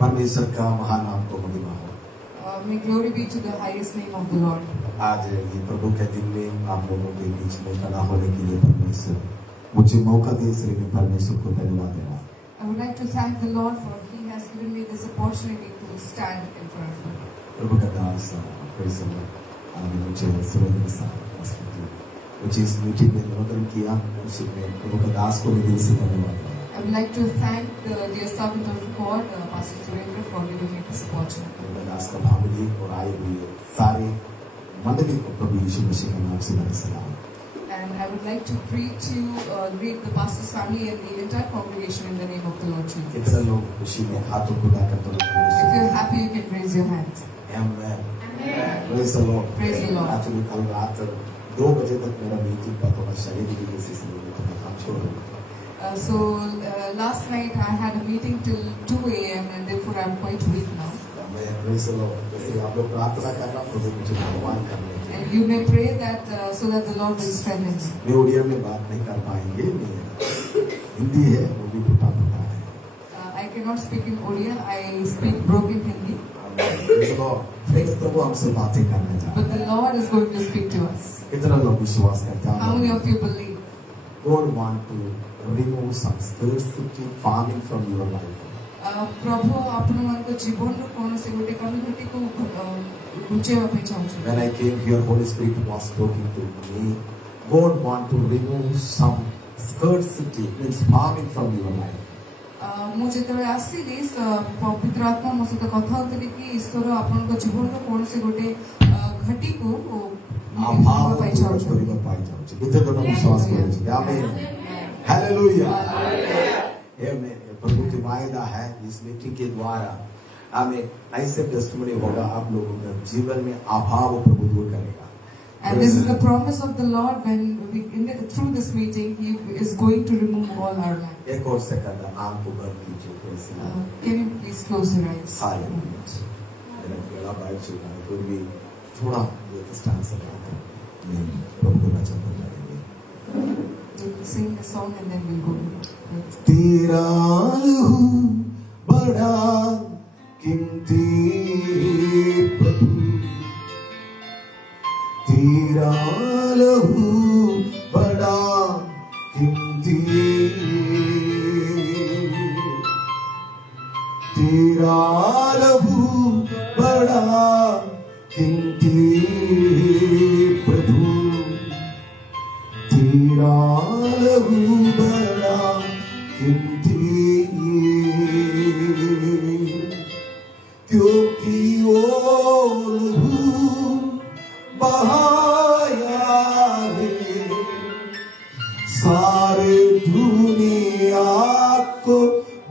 परमेश्वर का महान नाम को महिमा हो। May glory be to the highest name of the Lord. आज ये प्रभु के दिन में आप लोगों के बीच में खड़ा होने के लिए परमेश्वर मुझे मौका दे, इसलिए मैं परमेश्वर को धन्यवाद दे रहा हूँ। I would like to thank the Lord for He has given me this opportunity to stand in front of Him. प्रभु का दास प्रेज़ द लॉर्ड, आपने मुझे सुरेंद्र के साथ मुझे इस मीटिंग में निमंत्रण किया, उसी में प्रभु का दास को भी दिल से धन्यवाद देता हूँ। I would like to thank the dear servant of God, Pastor Surendra, for giving me this opportunity. प्रभु का दास का फैमिली और आए हुए सारे मंडली को प्रभु यीशु मसीह के नाम से मेरा सलाम। And I would like to greet the pastor's family and the entire congregation in the name of the Lord Jesus. कितने लोग खुशी में हाथों को उठाकर तो If you're happy, you can raise your hands. Amen. Praise the Lord. Praise the Lord. Actually कल रात 2 बजे तक मेरा मीटिंग का थोड़ा शरीर की वजह से मैं थोड़ा काम छोड़ रहा था। Last night I had a meeting till 2 a.m. and therefore I'm quite weak now. मैं praise the Lord, जैसे आप लोग प्रार्थना करना प्रभु मुझे भगवान करने के। And you may pray that so that the Lord will strengthen me. मैं उड़िया में बात नहीं कर पाएंगे, मैं हिंदी है वो भी टूटा फूटा है। I cannot speak in Odia. I speak broken Hindi. Praise the Lord. Praise प्रभु हमसे बातें करना चाहते But हैं। the Lord is going to speak to us. कितना लोग विश्वास करते हैं? How many of you believe? God want to remove some scarcity farming from your life. प्रभु आपण मानको जीवन रो कोनोसी गोटे कमिटी को घुचेवा पे चाहूछु। When I came here, Holy Spirit was talking to me. God want to remove some scarcity, means farming from your life. ମୁଁ ଯେତେବେଳେ ଆସିଲି ପବିତ୍ର ଆତ୍ମା ମୋ ସହିତ କଥା ହଉଥିଲେ କି ଈଶ୍ୱର ଆପଣଙ୍କ ଜୀବନର କୌଣସି ଗୋଟେ ଘଟିକୁ अभाव को दूर करिबा पाई जाउछि। केते जन विश्वास करै छी? आमेन। हालेलुया। आमेन। प्रभु की वायदा है इस मीटिंग के द्वारा हमें ऐसे टेस्टिमनी होगा, आप लोगों के जीवन में अभाव प्रभु दूर करेगा। And this is the promise of the Lord when through this meeting He is going to remove all our lack. एक और सेकंड आंख को बंद कीजिए कैसे? Can you please close your eyes? Hallelujah. मेरा गला बाइक चल रहा है, कोई भी थोड़ा ये स्टैंड से लगाकर मैं प्रभु के वचन पर जाएंगे। We will sing the song and then we'll go. तेरा लहू बड़ा कीमती प्रभु, तेरा लहू बड़ा कीमती, तेरा लहू बड़ा कीमती प्रभु, तेरा लहू बड़ा कीमती, क्योंकि वो लहू बहाया है, सारे दुनिया को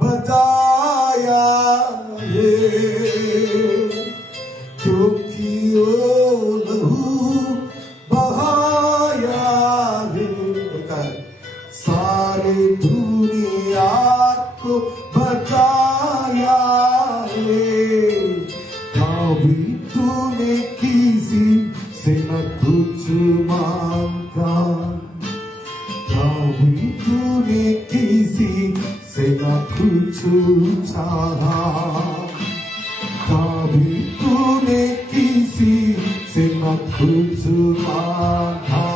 बताया है, क्योंकि वो लहू बहाया है, सारे दुनिया को बचाया है। कभी तूने किसी से न कुछ मांगा, कभी तूने किसी से न कुछ चाहा, कभी तूने किसी से न कुछ मांगा,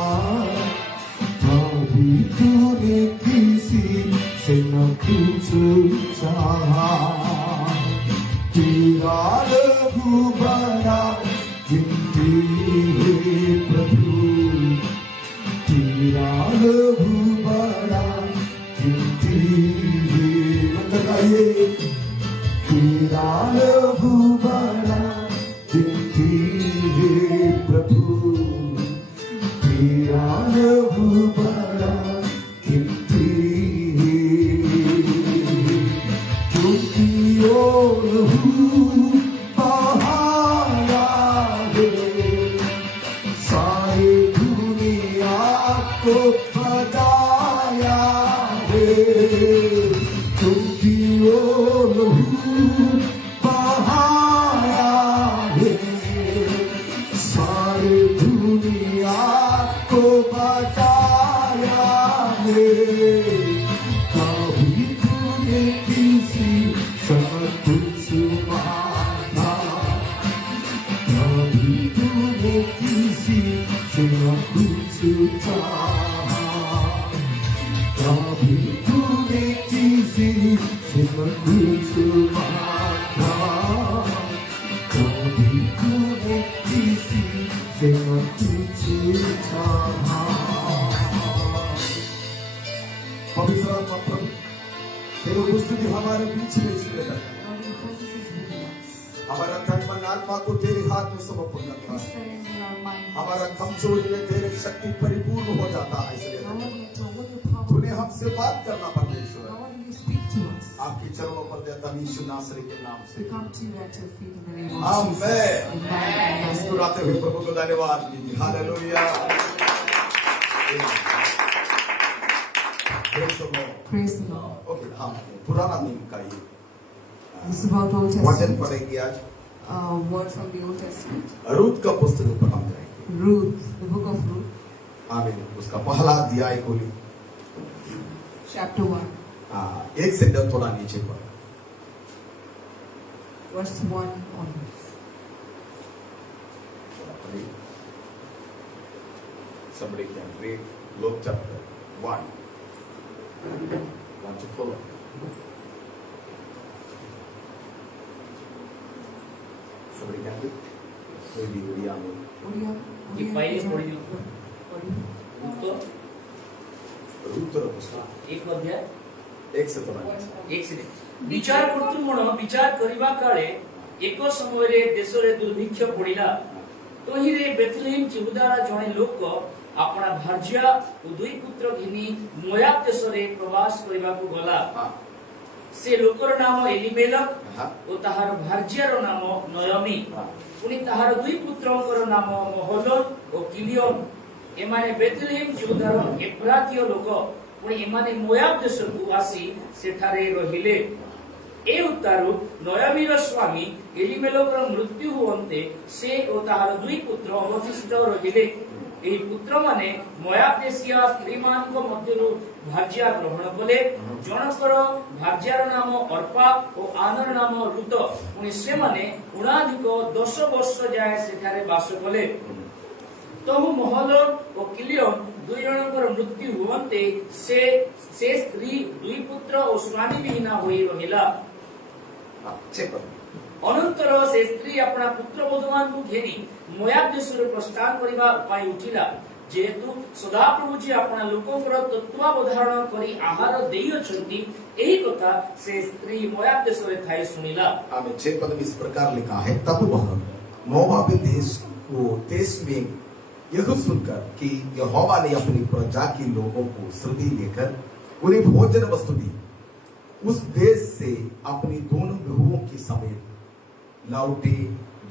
कभी तूने किसी से न कुछ चाहा। तेरा लहू बड़ा कीमती है प्रभु, तेरा लहू बड़ा कीमती है। बताइए, तेरा लहू बड़ा कीमती है प्रभु, तेरा लहू बड़ा कीमती है, क्योंकि वो लहू बहाया है, सारी दुनिया को बचाया है, क्योंकि वो लहू बहाया है, सारी दुनिया को बचाया है। कभी तूने किसी से कुछ कभी तूने किसी से कुछ मांगा, कभी तूने किसी से कुछ चाहा। पवित्र आत्मा प्रभु तेरी उपस्थिति हमारे बीच में इसलिए है, Lord, your presence is with us. हमारा तन मन आत्मा को तेरे हाथ में समर्पण करता We है, surrender our mind. हमारा कमजोरी में तेरे शक्ति परिपूर्ण हो जाता है। इसलिए Lord, let your will be power. तूने हमसे बात करना परमेश्वर, Lord, you speak to us. आपके चरणों पर देता यीशु नासरी के नाम We से come to you at your feet in the name of Jesus. Amen. Amen. मुस्कुराते हुए प्रभु को धन्यवाद दीजिए। Hallelujah. Praise the Lord। Praise the Lord. Okay, हाँ, पुराना नियम का ये This is about Old वचन Testament. पढ़ेंगे आज। Word from the Old Testament. Ruth का पुस्तक पर हम जाएंगे। Ruth, the book of Ruth, आमीन। उसका पहला अध्याय खोली, chapter 1, एक से थोड़ा नीचे पर। verse 1 onwards. Somebody can read Luke chapter 1. Want to follow? Somebody can read? Maybe Odia में। ये पहले पढ़ी रूत ର ପୁସ୍ତକ एक अध्याय एक से थोड़ा नीचे। एक से विचार कर्तृमण विचार करिबा काले एक समय रे देश रे दुर्भिक्ष पड़िला तो ही रे बेथलेम यहूदार जणे लोक अपना भार्या और दुई पुत्र घिनी मोयाब देश रे प्रवास करिबा को गला। हाँ, से लोकर नाम एलिमेलक हाँ, और ताहार भार्यार नाम नयमी हाँ, पुनी ताहार दुई पुत्रଙ୍କର नाम महलोन और किलियोन। एमाने बेथलेम यहूदार एफ्रातीय लोक पुनी एमाने मोयाब देशକୁ आसी सेठारे रहिले। ए उतारु नयमीर स्वामी एलिमेलकर मृत्यु हुअन्ते से ओ ताहार दुई पुत्र अवशिष्ट रहिले। एही पुत्र माने मोयाब देशीय स्त्रीमानक मध्यरु भार्या ग्रहण कले। जनकर भार्यार नाम अर्पा और आनर नाम रुत। पुनी से माने उणाधिक 10 वर्ष जाय सेठारे वास कले। तहु महलोन और किलियोन दुई जनकर मृत्यु हुअन्ते से स्त्री दुई पुत्र और स्वामी विहीना होई रहिला। हाँ, चेक करो। अनंतर से स्त्री अपना पुत्र बोधमान को घेरी मोयाब देशरे प्रस्थान करिबा उपाय उठिला। जेहेतु सदाप्रभु जी अपना लोकंकर तत्वावधारण करी आहार देई अछंती, एही कथा से स्त्री मोयाब देशरे थाई सुनिला। हमें 6 पद में इस प्रकार लिखा है, तब वह मोआब देश में यह सुनकर कि यहोवा ने अपनी प्रजा के लोगों को श्रुति देकर उन्हें भोजन वस्तु दी, उस देश से अपनी दोनों बहुओं के समेत लौटे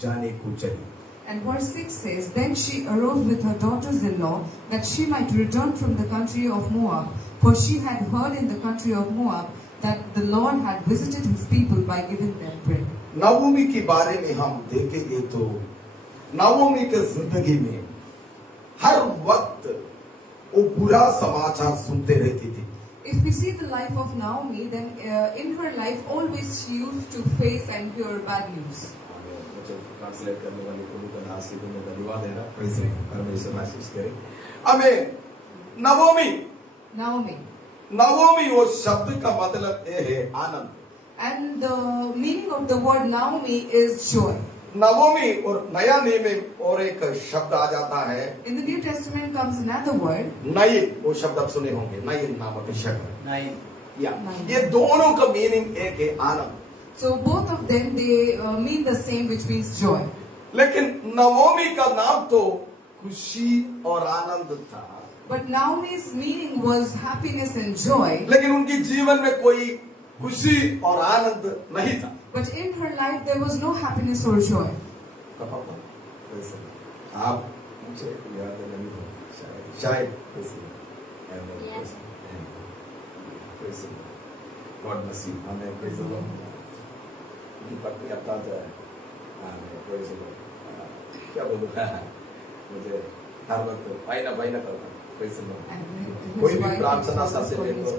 जाने को चली। And verse 6 says, Then she arose with her daughters-in-law, that she might return from the country of Moab, for she had heard in the country of Moab that the Lord had visited his people by giving them bread. Naomi के बारे में हम देखेंगे तो Naomi के जिंदगी में हर वक्त वो बुरा समाचार सुनते रहती थी। If we see the life of Naomi, then in her life always she used to face and hear bad news. मुझे ट्रांसलेट करने वाले को भी हासिल में धन्यवाद है ना, परमेश्वर आशीष करे। हमें नाओमी वो शब्द का मतलब ये है आनंद। And the meaning of the word Naomi is joy. Naomi और नया नियम में और एक शब्द आ जाता है, In the New Testament comes another word. नई, वो शब्द आप सुने होंगे, नई नामक शब्द। नहीं या ये दोनों का मीनिंग एक है, आनंद। So both of them they mean the same, which means joy. लेकिन नवोमी का नाम तो खुशी और आनंद था, But Naomi's meaning was happiness and joy. लेकिन उनके जीवन में कोई खुशी और आनंद नहीं था। But in her life there was no happiness or joy. आप मुझे याद नहीं हो, शायद गॉड ब्लेस यू। हमें प्रेज द लॉर्ड। पत्नी अपना प्रेज द लॉर्ड, क्या बोलूं, मुझे हर वक्त भाई ना करना प्रेज द लॉर्ड। And कोई his भी wife प्रार्थना was सबसे calling देखो, his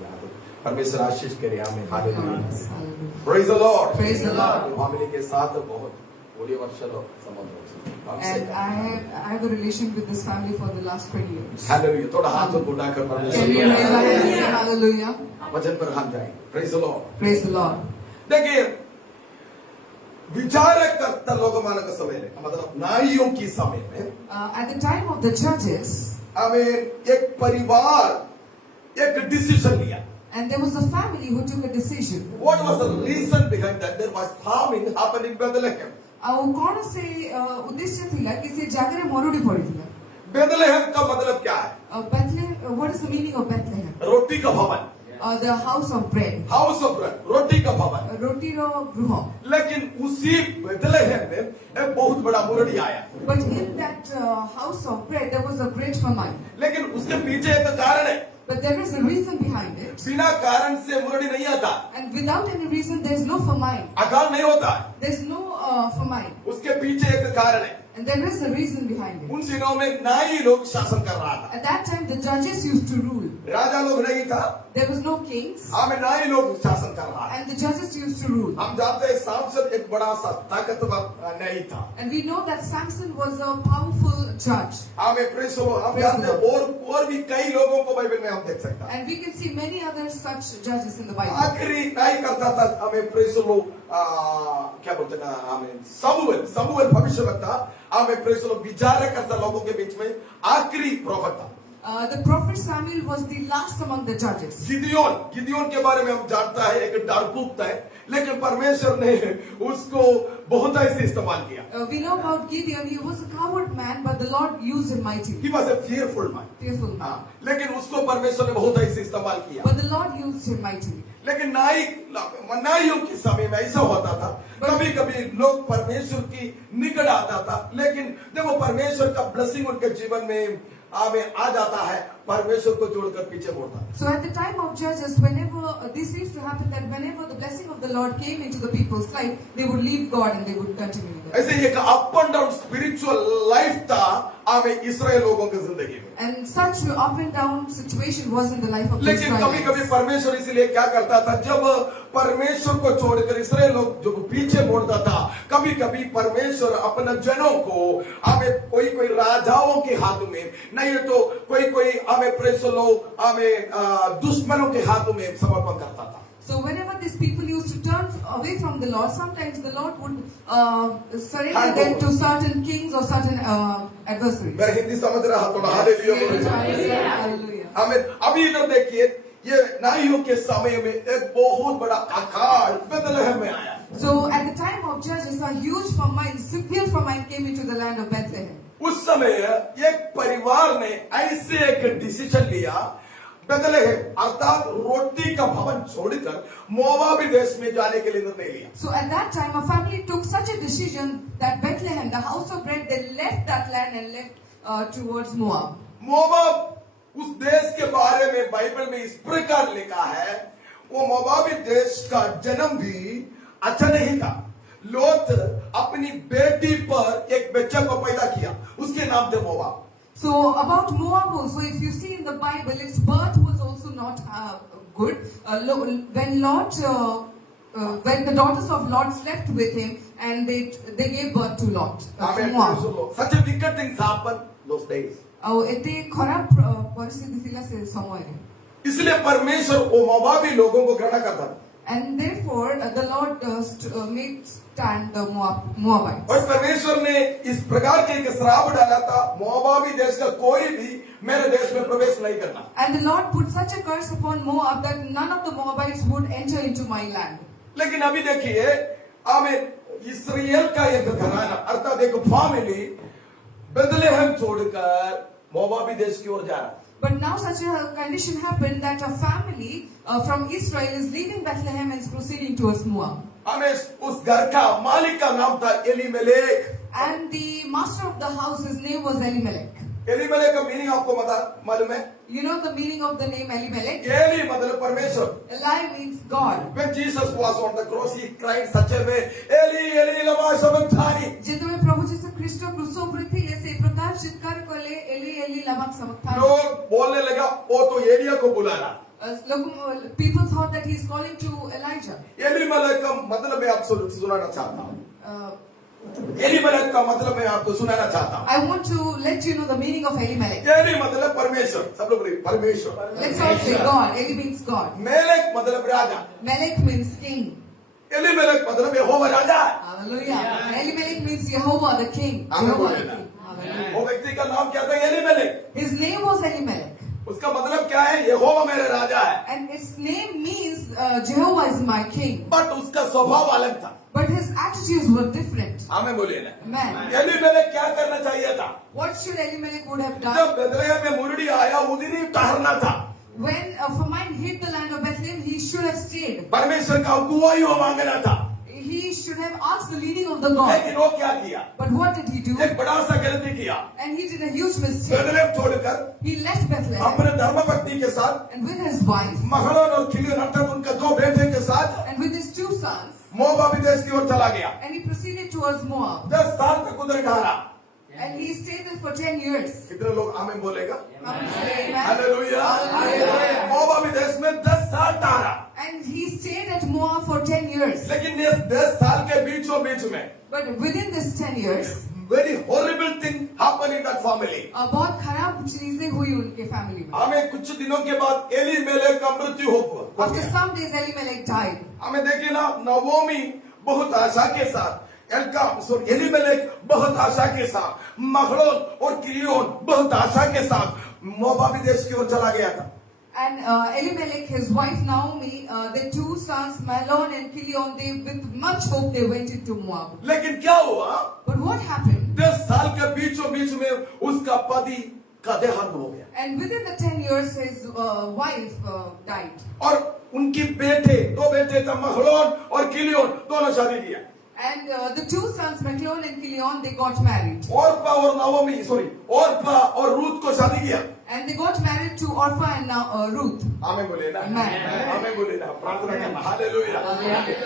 brother. परमेश्वर आशीष करे। हमें hallelujah, Hallelujah. Praise the Lord. Praise the Lord. Family के साथ बहुत 20 ವರ್ಷದ ಸಂಬಂಧ And I have a relation with this family for the last 20 years. Hallelujah थोड़ा हाथ को उठाकर Can we परमेश्वर raise our hands and say hallelujah? वचन पर हम जाएंगे praise the Lord Praise the Lord. देखिए विचारकर्ता लोग मानक समय में मतलब नाइयों की समय में At the time of the judges, हमें एक परिवार एक डिसीजन लिया and there was a family who took a decision. What was the reason behind that? There was famine happened in Bethlehem. ଆଉ କଣ ସେ ଉଦ୍ଦେଶ୍ୟ ଥିଲା କି ସେ ଜାଗାରେ ମରୁଡ଼ି ପଡ଼ିଥିଲା? Bethlehem का मतलब क्या है? Bethlehem, what is the meaning of Bethlehem? रोटी का भवन. The house of bread. House of bread. रोटी का भवन. रोटीର गृह. लेकिन उसी Bethlehem में एक बहुत बड़ा मुरड़ी आया. But in that house of bread there was a great famine. लेकिन उसके पीछे एक कारण है. But there is a reason behind it. बिना कारण से मुरड़ी नहीं आता. And without any reason there is no famine. अकाल नहीं होता. There is no famine. उसके पीछे एक कारण है. And there is a reason behind it. उन दिनों में नाई लोग शासन कर रहा था. At that time the judges used to rule. राजा लोग नहीं था. There was no kings. हमें नाई लोग शासन कर रहा था. And the judges used to rule. हम जानते हैं सामसन एक बड़ा सा ताकतवर नहीं था. And we know that Samson was a powerful judge. हमें प्रेस हो हम जानते हैं और भी कई लोगों को बाइबल में हम देख सकते हैं. And we can see many other such judges in the Bible. आखिरी नहीं करता था हमें प्रेस लो क्या बोलते हैं हमें समूएल भविष्यवक्ता हमें प्रेस लो विचारकर्ता लोगों के बीच में आखिरी प्रॉफिट था. The prophet Samuel was the last among the judges. Gideon के बारे में हम जानता है एक डरपोक था लेकिन परमेश्वर ने उसको बहुत ऐसे इस्तेमाल किया. We know about Gideon. He was a coward man, but the Lord used him mightily. He was a fearful man. Fearful man. लेकिन उसको परमेश्वर ने बहुत ऐसे इस्तेमाल किया. But the Lord used him mightily. लेकिन नाइयों के समय में ऐसा होता था कभी कभी लोग परमेश्वर की निकट आता था लेकिन जब वो परमेश्वर का ब्लेसिंग उनके जीवन में आ जाता है परमेश्वर को छोड़कर पीछे मुड़ता. So at the time of Judges, whenever this used to happen, that whenever the blessing of the Lord came into the people's life, they would leave God and they would continue with it. ऐसे एक up and down spiritual life था हमें इस्राएल लोगों की जिंदगी में. And such up and down situation was in the life of the लेकिन कभी कभी Israelites. परमेश्वर इसलिए क्या करता था जब परमेश्वर को छोड़कर इस्राएल लोग जो पीछे मुड़ता था कभी कभी परमेश्वर अपने जनों को हमें कोई राजाओं के हाथों में नहीं तो कोई हमें प्रेस लोग हमें दुश्मनों के हाथों में समर्पण करता था. So whenever these people used to turn away from the Lord, sometimes the Lord would surrender them to certain kings or certain adversaries. मैं हिंदी समझ रहा थोड़ा हालेलुया. Hallelujah. हमें अभी इधर देखिए ये नाइयों के समय में एक बहुत बड़ा अकाल बेथलेहम में आया. So at the time of Judges, a huge famine, severe famine came into the land of Bethlehem. उस समय एक परिवार ने ऐसे एक डिसीजन लिया बेथलेहम अर्थात रोटी का भवन छोड़कर मोआबी देश में जाने के लिए निर्णय लिया. So at that time, a family took such a decision that Bethlehem, the house of bread, they left that land and left towards Moab. Moab उस देश के बारे में बाइबल में इस प्रकार लिखा है वो मोआबी देश का जन्म भी अच्छा नहीं था. लोत अपनी बेटी पर एक बच्चा को पैदा किया उसके नाम थे Moab. So about Moab also, if you see in the Bible, its birth was also not good. When the daughters of Lot slept with him and they gave birth to Lot. Moab. Such a wicked things happened those days. ଆଉ ଏତେ ଖରାପ ପରିସ୍ଥିତି ଥିଲା ସେ ସମୟରେ. इसलिए परमेश्वर वो मोआबी लोगों को घृणा करता था. And therefore the Lord made stand the Moabites. और परमेश्वर ने इस प्रकार के एक श्राप डाला था मोआबी देश का कोई भी मेरे देश में प्रवेश नहीं करना. And the Lord put such a curse upon Moab that none of the Moabites would enter into my land. लेकिन अभी देखिए हमें इस्राएल का एक घराना अर्थात एक फैमिली बेथलेहम छोड़कर मोआबी देश की ओर जा रहा. But now such a condition happened that a family from Israel is leaving Bethlehem and is proceeding towards Moab. हमें उस घर का मालिक का नाम था Elimelech. And the master of the house, his name was Elimelech. Elimelech का meaning आपको मालूम है? You know the meaning of the name Elimelech? Eli मतलब परमेश्वर. Eli means God. When Jesus was on the cross, he cried such a way, Eli, Eli, lama sabachthani. ଯେତେବେଳେ ପ୍ରଭୁ ଯୀଶୁ ଖ୍ରୀଷ୍ଟ କ୍ରୁଶ ଉପରେ ଥିଲେ ସେ ପ୍ରକାର ଚିତ୍କାର କଲେ ଏଲି ଏଲି ଲାମା sabachthani. लोग बोलने लगा वो तो एलिया को बुला रहा. People thought that he is calling to Elijah. Elimelech का मतलब मैं आपसे सुनाना चाहता हूँ. एलीमेलेक का मतलब मैं आपको सुनाना चाहता हूँ। I want to let you know the meaning of Elimelech. Eli मतलब परमेश्वर, सब लोग बोलिए परमेश्वर। Let's all say God. Eli means God. Maleic मतलब राजा, Melech means king. एलीमेलेक मतलब यहोवा राजा है। Hallelujah. Elimelech means Jehovah the king. Amen. Jehovah the king. Hallelujah. वो व्यक्ति का नाम क्या था? Elimelech. His name was Elimelech. उसका मतलब क्या है? यहोवा मेरे राजा है। And its name means Jehovah is my king. But उसका स्वभाव अलग था। But his attitudes were different. हमें बोलिए ना। Amen. एलीमेलेक क्या करना चाहिए था? What should Elimelech would have done? जब बेथलेहम में मुरड़ी आया उधर ही ठहरना था। When a famine hit the land of Bethlehem, he should have stayed. परमेश्वर का अगुवाई वो मांगना था। He should have asked the leading of the God. लेकिन वो क्या किया? But what did he do? एक बड़ा सा गलती किया। And he did a huge mistake. Bethlehem छोड़कर He left Bethlehem अपने धर्मपत्नी के साथ, and with his wife महलोन और किलियन अर्थात उनके दो बेटे के साथ and with his two sons, मोआबी देश की ओर चला गया। and he proceeded towards Moab. 10 साल तक उधर ठहरा। And he stayed there for 10 years. कितने लोग आमीन बोलेगा? Amen. Amen. हालेलुया। मोआबी देश में 10 साल ठहरा। And he stayed at Moab for 10 years. लेकिन ये 10 साल के बीचों बीच में But within this 10 years, very horrible thing happened in that family। बहुत खराब चीजें हुई उनके फैमिली में. हमें कुछ दिनों के बाद एलीमेलेक का मृत्यु हुआ। After some days, Elimelech died. हमें देखिए ना, नवोमी बहुत आशा के साथ, एलीमेलेक बहुत आशा के साथ, महलोन और किलियोन बहुत आशा के साथ मोआबी देश की ओर चला गया था। And Elimelech, his wife Naomi, their two sons Mahlon and Kilion, they with much hope they went into Moab. लेकिन क्या हुआ? But what happened? 10 साल के बीचों बीच में उसका पति का देहांत हो गया And within the 10 years, his wife died. और उनकी दो बेटे थे, महलोन और किलियोन, दोनों शादी किया। And the two sons, Mahlon and Kilion, they got married. औरपा और नवोमी औरपा और रूत को शादी किया। And they got married to Orpha and Ruth. आमें बोले ना, Amen. आमें बोले ना, प्रार्थना करना, हालेलुया।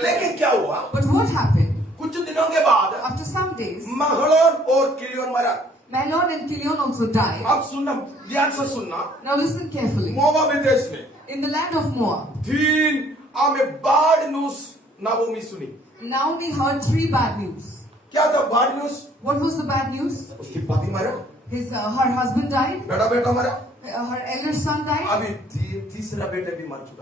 लेकिन क्या हुआ? But what happened? कुछ दिनों के बाद After some days, महलोन और किलियोन मरा। Mahlon and Kilion also died. अब सुनना, ध्यान से सुनना। Now listen carefully. मोआबी देश में In the land of Moab, 3 bad news Naomi सुनी। Naomi heard 3 bad news. क्या था bad news? What was the bad news? उसकी पति मरा, Her husband died. बेटा मरा, Her elder son died. अभी तीसरा बेटा भी मर चुका,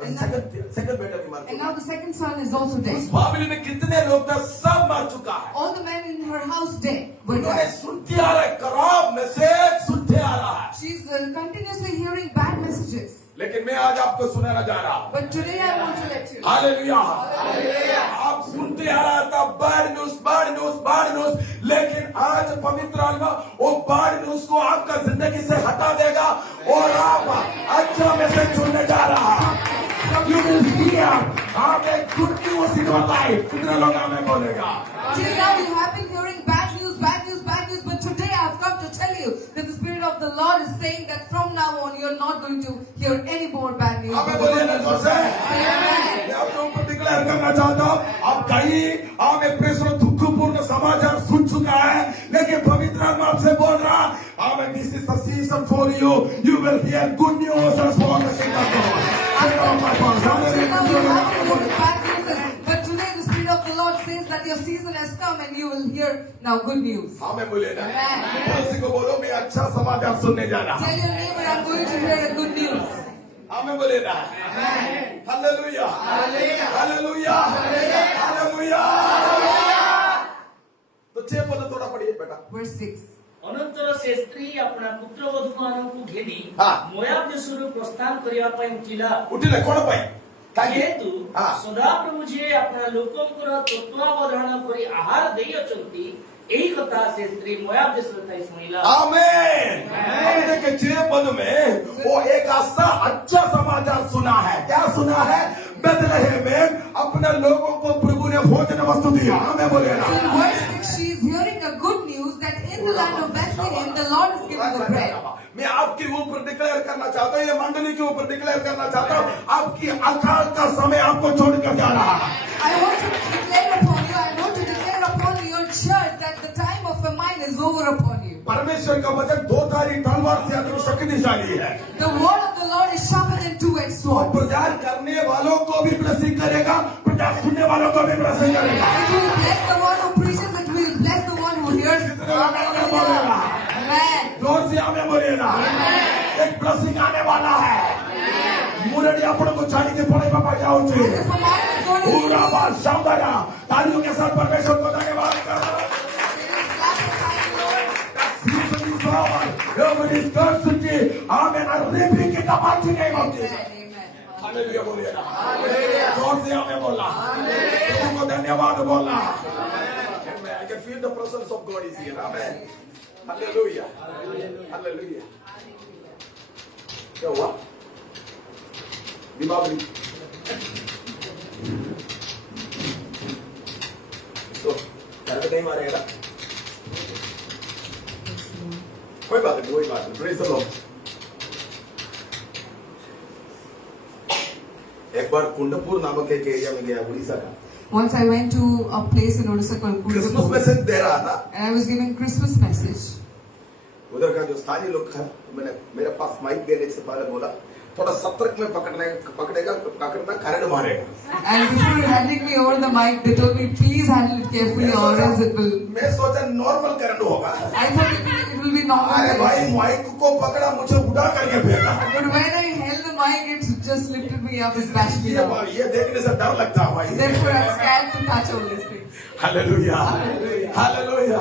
सेकंड बेटा भी मर And चुका। now the second son is also उस dead. बाबिल में कितने लोग थे? सब मर चुका है। All the men in her house dead. Were उन्होंने dead. सुनते आ रहा है, खराब मैसेज सुनते आ रहा है। She's continuously hearing bad messages. लेकिन मैं आज आपको सुनाना जा रहा हूँ। But today I want to let you know. Hallelujah. आप सुनते आ रहा था बैड न्यूज, लेकिन आज पवित्र आत्मा वो बैड न्यूज को आपका जिंदगी से हटा देगा और आप अच्छा मैसेज सुनने जा रहा है। You will hear a good news in your life। कितने लोग हमें बोलेगा? Till now you have been hearing bad news, but today I have come to tell you that the Spirit of the Lord is saying that from now on you are not going to hear any more bad news. हमें बोलिए ना जोर से। Amen. मैं आपके ऊपर declare करना चाहता हूँ, अब कई हमें प्रेषण दुखपूर्ण समाचार सुन चुका है, लेकिन पवित्र आत्मा आपसे बोल रहा है, हमें this is the season for you. You will hear good news as well as the kingdom of God. Till now you have been hearing bad news, but today the Spirit of the Lord says that your season has come and you will hear now good news. हमें बोले ना, Amen. किसी को बोलो मैं अच्छा समाचार सुनने जा रहा हूँ। Tell your neighbor I'm going to hear a good news. हमें बोले ना, हालेलुया, हालेलुया, हालेलुया। तो 6 पद थोड़ा पढ़िए बेटा। Verse 6. ଅନନ୍ତର ସେ ସ୍ତ୍ରୀ ଆପଣା ପୁତ୍ରବଧୂମାନଙ୍କୁ ଘେନି ହଁ। ମୋୟାବ ଦେଶରୁ ପ୍ରସ୍ଥାନ କରିବା ପାଇଁ ଉଠିଲା। ଉଠିଲେ କଣ ପାଇଁ? କାହିଁକି? ଯେହେତୁ ସଦାପ୍ରଭୁ ଯିଏ ଆପଣା ଲୋକଙ୍କର ତତ୍ତ୍ୱାବଧାନ କରି ଆହାର ଦେଇଅଛନ୍ତି, ଏହି କଥା ସେ ସ୍ତ୍ରୀ ମୋୟାବ ଦେଶରେ ଥାଇ ଶୁଣିଲା। आमीन। हमने के 6 पद में वो एक ऐसा अच्छा समाचार सुना है। क्या सुना है? बेथलेहम में अपने लोगों को प्रभु ने भोजन वस्तु दिया। हमें बोले ना। In verse 6 she is hearing a good news that in the land of Bethlehem the Lord is giving the bread. मैं आपके ऊपर डिक्लेयर करना चाहता हूँ, ये मंडली के ऊपर डिक्लेयर करना चाहता हूँ, आपकी अकाल का समय आपको छोड़कर जा रहा है। I want to declare upon your church that the time of famine is over upon you. परमेश्वर का वचन 2 धारी तलवार से अधिक शक्तिशाली है। The word of the Lord is sharper than 2-edged sword. प्रचार करने वालों को भी ब्लेसिंग करेगा, प्रचार सुनने वालों को भी ब्लेसिंग करेगा। It will bless the one who preaches, it will bless the आमें बोलेगा, Amen. जोर से आमें बोलेगा, एक ब्लेसिंग आने वाला है, मुरड़ी अपन को चाहिए पड़े पापा जाओ जी, The command is going to पूरा lead you. बात शानदार, तालियों के साथ परमेश्वर को धन्यवाद करो। Everybody's thirsty. Amen. I'm reaping in the mighty name of Jesus. Amen. Hallelujah बोलिए ना। जोर से आमें बोला। तुमको धन्यवाद बोला। Amen. I can feel the presence of God is here. Amen. Hallelujah. Hallelujah. क्या हुआ? दीपावली। So, घर पे कहीं मारेगा? कोई बात नहीं। Praise the Lord. एक बार कुंडपुर नामक एक एरिया में गया उड़ीसा का। Once I went to a place in Odisha called Christmas Kundapur, message दे रहा था। and I was giving Christmas message. उधर का जो स्थानीय लोग था, मैंने मेरे पास माइक देने से पहले बोला थोड़ा सतर्क में पकड़ना करंट मारेगा। And before handing me over the mic, they told me, please handle it carefully or else it will. मैं सोचा नॉर्मल करंट होगा। I thought it will be normal. अरे भाई माइक को पकड़ा मुझे उड़ा करके फेंका। But when I held the mic, it just lifted me up and smashed me down. ये देखने से डर लगता है भाई। Therefore, I'm scared to touch all these things. Hallelujah, hallelujah.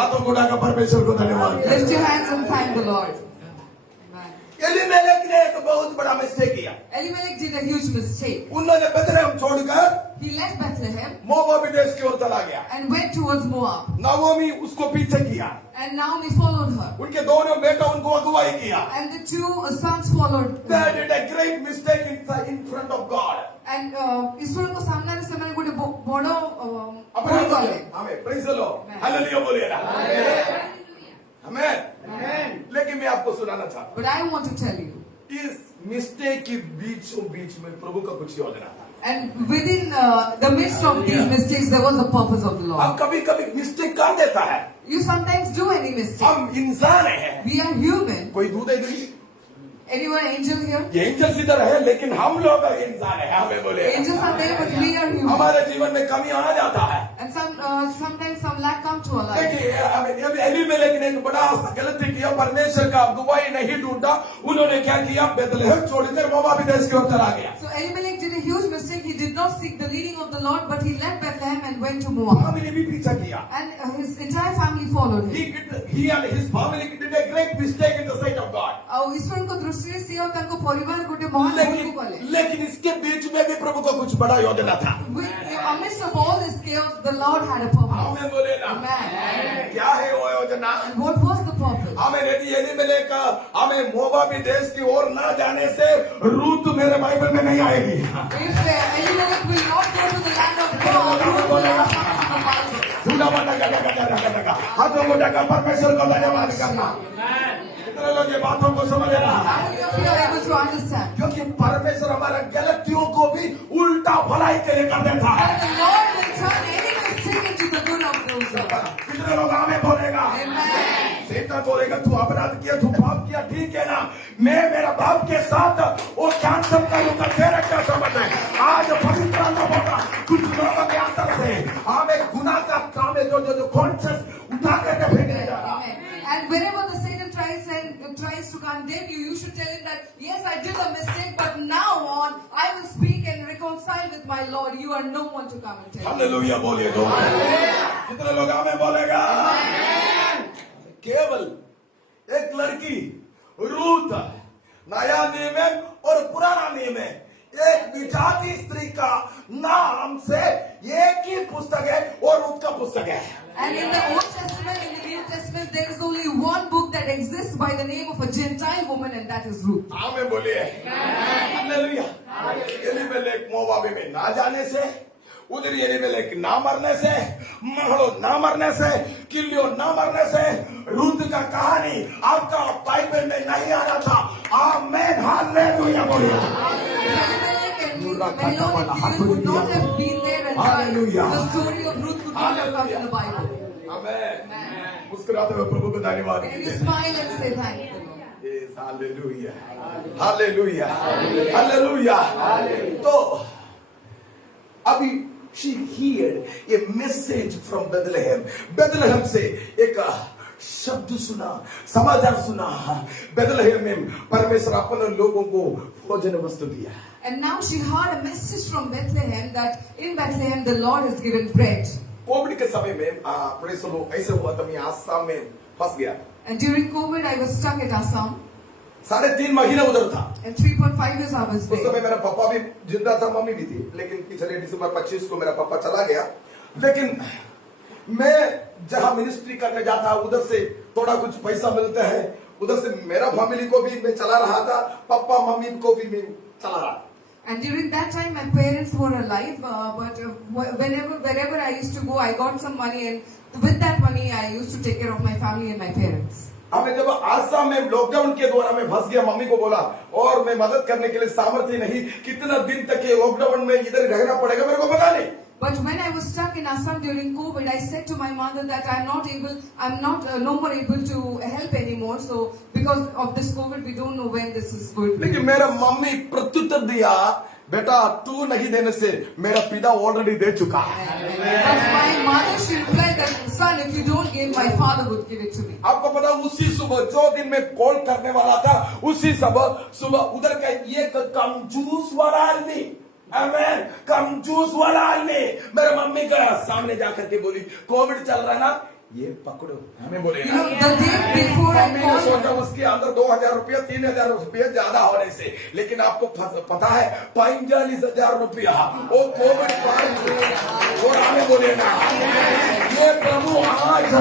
हाथों को उठाकर परमेश्वर को धन्यवाद। Lift your hands and thank the Lord. Amen. Elimelech ने एक बहुत बड़ा मिस्टेक किया। Elimelech did a huge mistake. उन्होंने बेथलेहम छोड़कर He left Bethlehem मोआब देश की ओर चला गया। and went towards Moab. Naomi उसको पीछे किया। And Naomi followed her. उनके दोनों बेटा उनको अगुवाई किया। And the two sons followed They her. did a great mistake in front of God. And ईश्वर को सामने से मैंने कोई बड़ा अपने भूल गए. हमें praise the Lord, Amen. Hallelujah बोलिए ना। आमेन। लेकिन मैं आपको सुनाना चाहता But I want to tell you, हूँ इस मिस्टेक के बीच में प्रभु का कुछ योजना था। and within the midst of these mistakes, there was the purpose of the हम Lord. कभी मिस्टेक कर देता है। You sometimes do any mistake. हम इंसान हैं। We are human. कोई दूध है Anyone angel here? ये एंजल्स इधर है लेकिन हम लोग इंसान है। हमें बोले Angels are there, but we are human. हमारे जीवन में कमी आ जाता है। And sometimes some lack come to our life. देखिए एलीमेलेक ने एक बड़ा गलती किया, परमेश्वर का अगुवाई नहीं ढूंढा। उन्होंने क्या किया, बेथलेहम छोड़कर मोआब देश की ओर चला गया। So Elimelech did a huge mistake. He did not seek the leading of the Lord, but he left Bethlehem and went to Moab. family ने भी पीछा किया। And his entire family followed him. He and his family did a great mistake in the sight of God. और ईश्वर को दृष्टि से और ताको परिवार गोटे महान भूल को कले. लेकिन इसके बीच में भी प्रभु को कुछ बड़ा योजना था। Amidst of all this chaos, the Lord had a purpose. हमें बोले ना, Amen. क्या है वो योजना? And what was the purpose? हमें यदि एलीमेलेक हमें मोआबी देश की ओर न जाने से रूत मेरे बाइबल में नहीं आएगी। If Elimelech will not go to the land of God, Ruth will not come to the Bible. झूठा बना हाथों को ढका परमेश्वर को धन्यवाद करना। कितने लोग ये बातों को समझ रहा है? How many of you are able to understand? क्योंकि परमेश्वर हमारे गलतियों को भी उल्टा भलाई के लिए कर देता है। And the Lord will turn any mistake into the good of those. कितने लोग आमें बोलेगा? Amen. शैतान बोलेगा तू अपराध किया, तू पाप किया, ठीक है ना, मैं मेरा बाप के साथ वो कैंसल करूंगा, तेरा क्या समझ है? आज पवित्र लोगों का कुछ लोगों के अंदर से हमें गुनाह का काम है जो कॉन्शियस उठा करके फेंकने जा रहा है। And whenever the Satan tries to condemn you, you should tell him that yes, I did a mistake, but now on I will speak and reconcile with my Lord. You are no one to come and tell me. Hallelujah बोलिए तो। कितने लोग amen बोलेगा? केवल एक लड़की रूत, नया नियम है और पुराना नियम है, एक विजाती स्त्री का नाम से एक ही पुस्तक है और रूत का पुस्तक है। And in the Old Testament, in the New Testament, there is only one book that exists by the name of a Gentile woman, and that is Ruth. आमें बोलिए। हालेलुया। एलीमेलेक मोआब में ना जाने से, उधर एलीमेलेक ना मरने से, महलो ना मरने से, किलियो ना मरने से, रूत का कहानी आपका बाइबल में नहीं आना था। आमेन, हालेलुया बोलिए। Elimelech would not have been there, and Hallelujah. the story of Ruth would not have come in the Bible. आमेन। मुस्कुराते हुए प्रभु को धन्यवाद And you दीजिए। smile and say thank you, Lord. Yes, hallelujah. Hallelujah. Hallelujah. तो अभी she heard a message from Bethlehem. Bethlehem से एक शब्द सुना, समाचार सुना। बेथलेहम में परमेश्वर अपने लोगों को भोजन वस्तु दिया। And now she heard a message from Bethlehem that in Bethlehem the Lord has given bread. Covid के समय में प्रेस लो ऐसे हुआ था, मैं आसाम में फंस गया। And during COVID I was stuck at Assam. 3.5 महीने उधर था। And 3.5 years I was उस समय there. मेरा पापा भी जिंदा था, मम्मी भी थी, लेकिन पिछले दिसंबर 25 को मेरा पापा चला गया। लेकिन मैं जहां मिनिस्ट्री करने जाता उधर से थोड़ा कुछ पैसा मिलता है, उधर से मेरा फैमिली को भी मैं चला रहा था, पापा मम्मी को भी मैं चला रहा। And during that time my parents were alive, but wherever I used to go I got some money, and with that money I used to take care of my family and my parents. हमें जब आसाम में lockdown के द्वारा मैं फंस गया, mummy को बोला और मैं मदद करने के लिए सामर्थ्य नहीं, कितना दिन तक ये लॉकडाउन में इधर रहना पड़ेगा मेरे को पता नहीं। But when I was stuck in Assam during COVID, I said to my mother that I'm no more able to help anymore. So because of this COVID, we don't know when this is going to be. लेकिन मेरा mummy प्रत्युत्तर दिया, बेटा तू नहीं देने से मेरा पिता ऑलरेडी दे चुका है। But my mother, she replied that, son, if you don't give, my father would give it to me. आपको पता उसी सुबह जो दिन में कॉल करने वाला था, उसी सुबह उधर का एक कंजूस वाला आदमी, आमेन, कंजूस वाला आदमी मेरे मम्मी का सामने जाकर के बोली, कोविड चल रहा है ना, ये पकड़ो, हमें बोले ना। The day before I mummy ने called, सोचा उसके अंदर 2,000 रुपया 3,000 रुपया ज्यादा होने से, लेकिन आपको पता है 45,000 रुपया वो कोविड और हमें बोले ना, ये प्रभु आज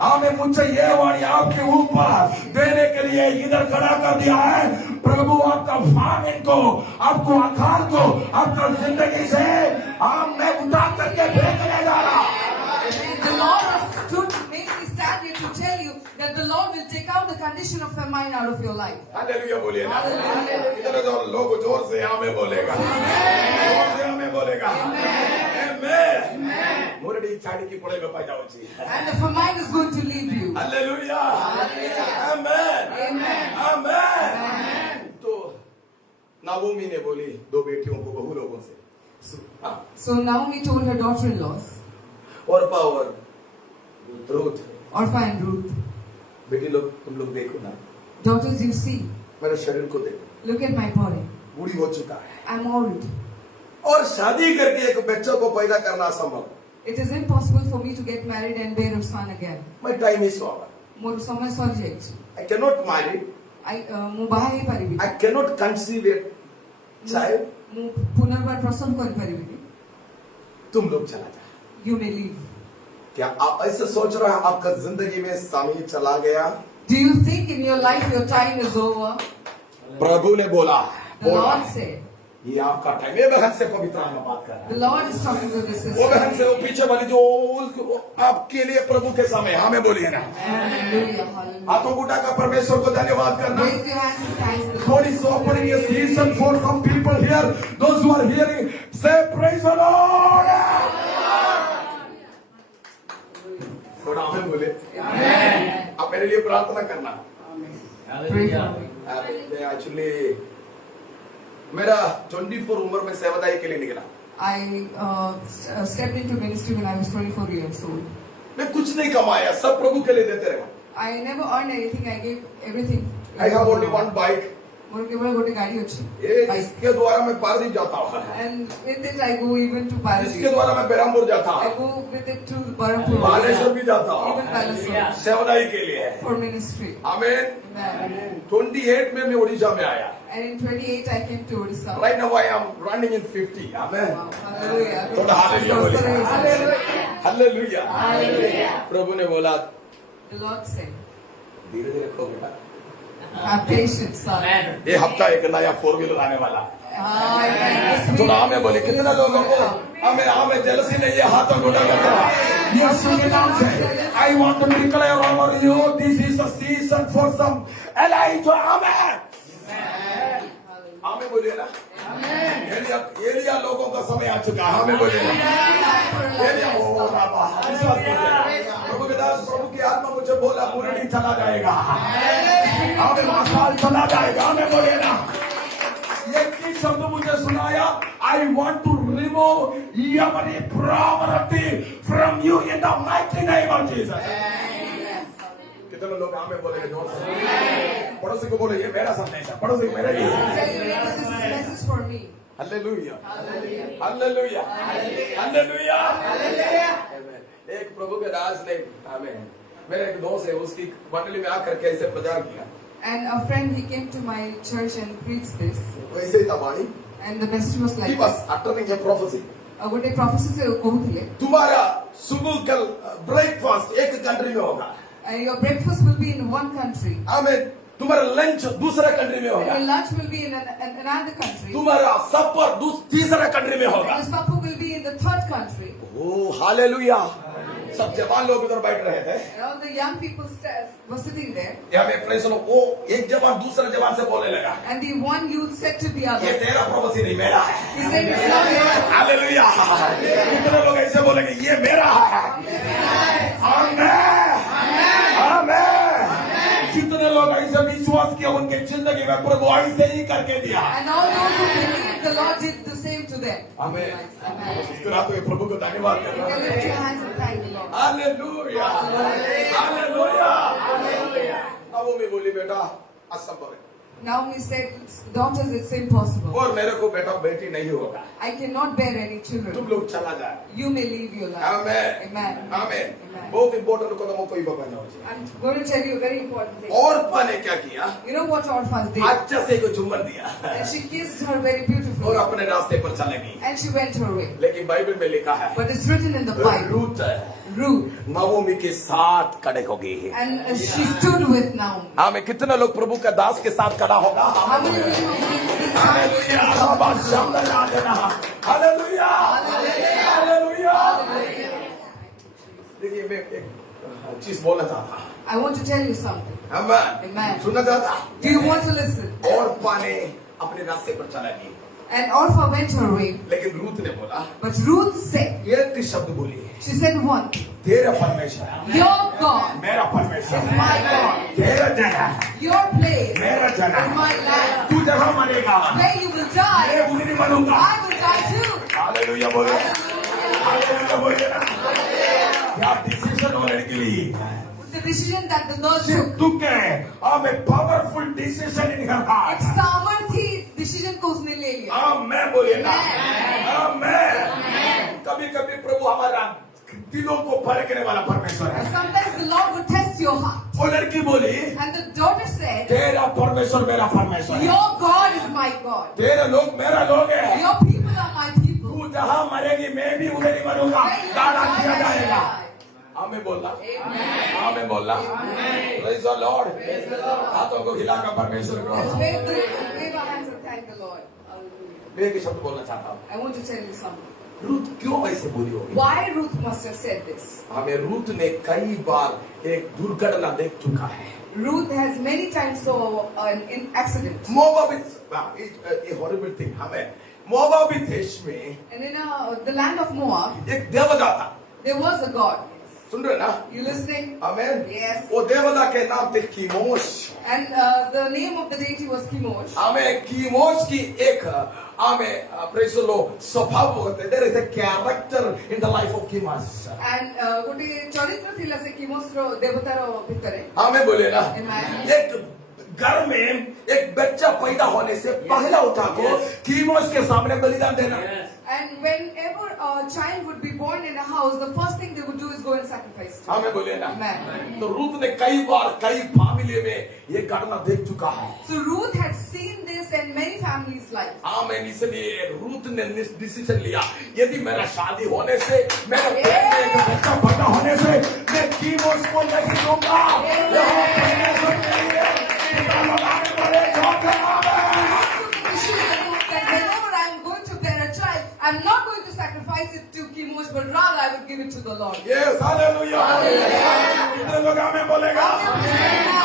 हमें मुझे ये वाणी आपके ऊपर देने के लिए इधर खड़ा कर दिया है। प्रभु आपका फामिन को, आपको अकाल को, आपका जिंदगी से मैं उठा करके फेंकने जा रहा। the Lord has stood to make me stand here to tell you that the Lord will take out the condition of famine out of your life. Hallelujah बोलिए ना। इधर जो लोग जोर से हमें बोलेगा, जोर से हमें बोलेगा, आमेन। मुरड़ी छाड़ी की पुड़े में पाई जाओ जी। And the famine is going to leave you. Hallelujah, amen, amen. तो नाओमी ने बोली 2 बेटियों को, बहू लोगों से, So Naomi told her daughter-in-laws, औरपा और रूथ, Orpha and Ruth, बेटी लोग तुम लोग देखो ना, daughters, you see, मेरे शरीर को देखो, look at my body. बूढ़ी हो चुका है I'm old. और शादी करके एक बच्चा को पैदा करना असंभव। It is impossible for me to get married and bear a son again. My time is over. More समय सॉल्जेट. I cannot marry. ମୁଁ ବାହା ହେଇ ପାରିବି. I cannot conceive a child. ମୁଁ ପୁନର୍ବାର ପ୍ରସବ କରି ପାରିବିନି. तुम लोग चला जा। You may leave. क्या आप ऐसे सोच रहे हैं आपका जिंदगी में समय चला गया? Do you think in your life your time is over? प्रभु ने बोला, The Lord said. ये आपका टाइम। ये बहन से पवित्र आत्मा बात कर रहा है। The Lord is talking to this वो बहन sister. से वो पीछे वाली जो आपके लिए प्रभु के समय, हमें बोलिए ना। Hallelujah, hallelujah. हाथों उठा कर परमेश्वर को धन्यवाद करना। Raise your hands and thank the Lord. God is opening a season for some people here. Those who are hearing, say praise the Lord. थोड़ा हमें बोले, आप मेरे लिए प्रार्थना करना। Pray for me. मैं एक्चुअली मेरा 24 उम्र में सेवादाई के लिए निकला। I stepped into ministry when I was 24 years old. मैं कुछ नहीं कमाया, सब प्रभु के लिए देते रहा। I never earned anything. I gave everything. I have only one bike. ମୋର କେବଳ ଗୋଟେ ଗାଡ଼ି ଅଛି. ये इसके द्वारा मैं पारदीप जाता हूँ। And with it I go even to इसके Paradip. द्वारा मैं बेरामपुर जाता I हूँ, go with it to Barampur. Baleshwar भी जाता हूँ, Even Balasore. सेवादाई के लिए। For ministry. आमीन। Amen. 28 में मैं उड़ीसा में आया। And in 28 I came to Odisha. Right now I am running in 50. Amen. Wow. Hallelujah. थोड़ा हालेलुया बोलिए। Hallelujah. हालेलुया। Hallelujah. प्रभु ने बोला, The Lord said, धीरे धीरे रखो बेटा। have patience, son. ये हफ्ता एक नया 4 व्हीलर आने वाला। Amen. तो हमें बोले कितना लोगों को हमें जेलसी नहीं है, हाथों को उठा कर यीशु के नाम से I want to declare over you, this is a season for some Elijah. Amen. हमें बोलिए ना। एलिया लोगों का समय आ चुका है, हमें बोलिए ना। एलिया ओ बाबा, विश्वास कीजिए। प्रभु के दास, प्रभु की आत्मा मुझे बोला मुरली चला जाएगा, हमें मासाल चला जाएगा, हमें बोलिए ना। ये की शब्द मुझे सुनाया, I want to remove every poverty from you in the mighty name of Jesus. कितने लोग आमें बोलेंगे जोर से? पड़ोसी को बोले ये मेरा संदेश है, पड़ोसी मेरे लिए। Tell your neighbor, this is a message for me. Hallelujah. Hallelujah. Hallelujah. Amen. एक प्रभु के दास ने आमेन मेरे एक दोस्त है उसकी मंडली में आकर के ऐसे प्रचार किया। And a friend, he came to my church and preached this. वैसे ही था वाणी। And the message was like He was uttering a prophecy. ଗୋଟେ prophecy से କହୁଥିଲେ तुम्हारा सुबह कल ब्रेकफास्ट एक कंट्री में होगा। your breakfast will be in one country. आमेन। तुम्हारा लंच दूसरा कंट्री में होगा। Your lunch will be in another country. तुम्हारा सफर तीसरा कंट्री में होगा। Your supper will be in the third country. Oh hallelujah. सब जवान लोग उधर बैठ रहे थे। And all the young people were sitting there. यहाँ में प्रेस लो वो एक जवान दूसरे जवान से बोलने लगा। And the one youth said to the other. ये तेरा प्रोफेसी नहीं मेरा है। He said it's not yours. Hallelujah. कितने लोग ऐसे बोलेंगे ये मेरा है। आमेन। आमेन। कितने लोग ऐसे विश्वास किया उनके जिंदगी में प्रभु ऐसे ही करके दिया। And all those who believe the Lord did the same to them. Amen. Amen. इस तरह तो ये प्रभु को धन्यवाद You करना। can lift your hands and thank the Lord. Hallelujah. Hallelujah. Naomi बोली बेटा असंभव है। Naomi said, daughters, it's impossible. और मेरे को बेटा बेटी नहीं होगा। I cannot bear any तुम children. लोग चला जाए। You may leave your life. Amen. Amen. Amen. Amen. बहुत इम्पोर्टेंट कदम कोई बाबा ना हो। I'm going to tell you a very important thing. और ने क्या किया? You know what Orpha did? अच्छा से को चुम्बन दिया। And she kissed her very और beautifully. अपने रास्ते पर चलेगी। And she went her way. लेकिन बाइबल में लिखा है But it's written in the Bible. Ruth Ruth. नवोमी के साथ खड़े होगी। And she stood with Naomi. हाँ मैं कितने लोग प्रभु का दास के साथ खड़ा होगा? How many of you believe this? Hallelujah. Hallelujah. Hallelujah. देखिए मैं एक चीज बोलना चाहता हूँ। I want to tell you something. Amen. Amen. सुनना चाहता? Do you want to listen? और पाने अपने रास्ते पर चलेगी। And Orpha went her way. लेकिन रूत ने बोला But Ruth said, एक शब्द बोली she said one, तेरा परमेश्वर your God मेरा परमेश्वर is my God. तेरा जगह Your place मेरा is जगह my land. तू जगह मरेगा Where you will मैं die, उन्हीं मरूंगा। I will die too. Hallelujah बोले। हालेलुया बोले ना। क्या डिसीजन होने के लिए The decision that the Lord सिर्फ took. तुम के I'm a powerful decision in her heart। एक सामर्थी decision को उसने ले लिया. मैं बोले ना। मैं कभी कभी प्रभु हमारा दिलों को परखने वाला परमेश्वर है। Sometimes the Lord would test your heart. वो लड़की बोली And the daughter said, तेरा परमेश्वर मेरा परमेश्वर है। your God is my God. तेरे लोग मेरा लोग है। Your people are my people. तू जहाँ मरेगी मैं भी उधर ही मरूंगा। Where you will दादा die, किया I will जाएगा। die. आमें बोलना। आमें बोलना। Praise the Lord। हाथों को हिलाकर परमेश्वर को। Let's wave our hands and thank the Lord. Hallelujah. मैं एक शब्द बोलना चाहता हूँ। I want to tell you something. Ruth क्यों ऐसे बोली होगी? Why Ruth must have said this? हमें रूत ने कई बार एक दुर्घटना देख चुका है। Ruth has many times saw an accident. मोआबित a horrible thing हमें मोआबित देश में And in the land of Moab, एक देवता था। there was a god. सुन रहे ना? You listening? आमेन। Yes. वो देवता के नाम थे कीमोश। And the name of the deity was Chemosh. हमें कीमोश की एक हमें प्रेस लो स्वभाव होते। There is a character in the life of Chemosh। And ଗୋଟେ ଚରିତ୍ର ଥିଲା ସେ Chemoshର ଦେବତାର ଭିତରେ. हमें बोले ना Amen. एक घर में एक बच्चा पैदा होने से पहला उठा को कीमोश के सामने बलिदान देना। And whenever a child would be born in a house, the first thing they would do is go and sacrifice. हमें बोले ना। Amen. तो रूत ने कई बार कई फैमिली में ये घटना देख चुका है। So Ruth had seen this in many families' lives. आमेन। इसलिए रूत ने डिसीजन लिया यदि मेरा शादी होने से मेरे पेट में एक बच्चा पैदा होने से मैं कीमोश को नहीं दूंगा। I'm not going to sacrifice it to Chemosh, but rather I would give it to the Lord. Yes, hallelujah. कितने लोग आमेन बोलेगा?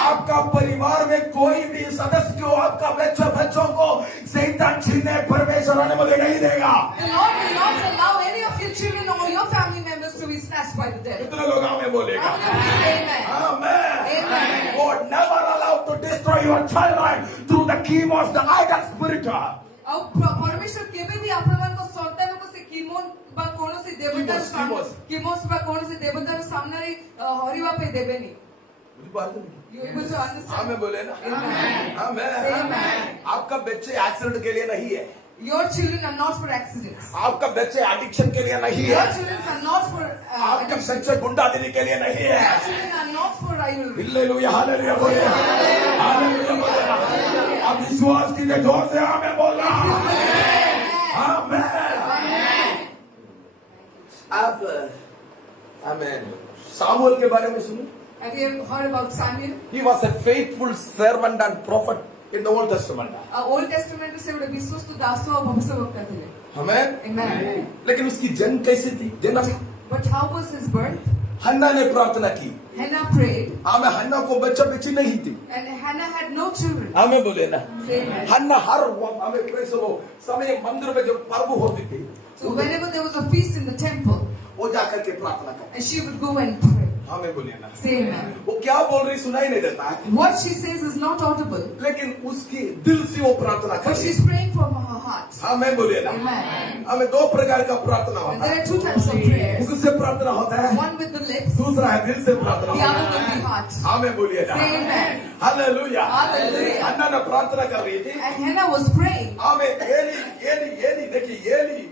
आपका परिवार में कोई भी सदस्य को आपका बच्चों को शैतान छीनने परमेश्वर आने वाले नहीं देगा। The Lord will not allow any of your children or your family members to be snatched by the devil. कितने लोग आमेन बोलेगा? Amen. Amen. Amen. God never allowed to destroy your child through the Chemosh, the idol spirit. और परमेश्वर केवे भी आप लोगों ଦେବତାର କିମୋସ। କିମୋସ ବା କୌଣସି ଦେବତାର ସାମ୍ନାରେ ହରିବା ପାଇଁ ଦେବେନି। बुझिपारते नहीं? You able to understand? हाँ मैं बोले ना, Amen. हाँ मैं, Amen. आपका बच्चे एक्सीडेंट के लिए नहीं है, Your children are not for accidents. आपका बच्चे एडिक्शन के लिए नहीं Your है, children are not for आपका addiction. बच्चे गुंडागिरी के लिए नहीं है। Your children are not for rivalry. Hallelujah, hallelujah बोले, हालेलुया बोले। अब विश्वास कीजिए जोर से, हाँ मैं बोल रहा हूँ, हाँ मैं। अब आमेन। सामुएल के बारे में सुनो। Have you ever heard about Samuel? He was a faithful servant and prophet in the Old Testament. Old Testament से बड़े विश्वस्त दासों और भविष्यवक्ता थे। आमेन। Amen. लेकिन उसकी जन्म कैसी थी? जन्म But how was his birth? हन्ना ने प्रार्थना की। Hannah prayed, हमें हन्ना को बच्चा बच्ची नहीं थी। and Hannah had no children. हमें बोले ना, Amen. हन्ना हर वक्त हमें प्रेस लो समय मंदिर में जब पर्व होती थी, So whenever there was a feast in the temple, वो जाकर के प्रार्थना कर। and she would go and pray. हमें बोले ना, Say amen. वो क्या बोल रही सुनाई नहीं देता है, What she says is not audible, लेकिन उसकी दिल से वो प्रार्थना कर but रही। she's praying from her heart. हमें बोले ना, Amen. हमें दो प्रकार का प्रार्थना And होता there है। are two types of prayers. मुख से प्रार्थना होता है, One with the lips, दूसरा है दिल से प्रार्थना the होता other with है। the heart. हमें बोलिए ना, Say amen. हालेलुया। Hallelujah. हन्ना ने प्रार्थना कर रही थी। And Hannah was praying. हमें एली देखिए एली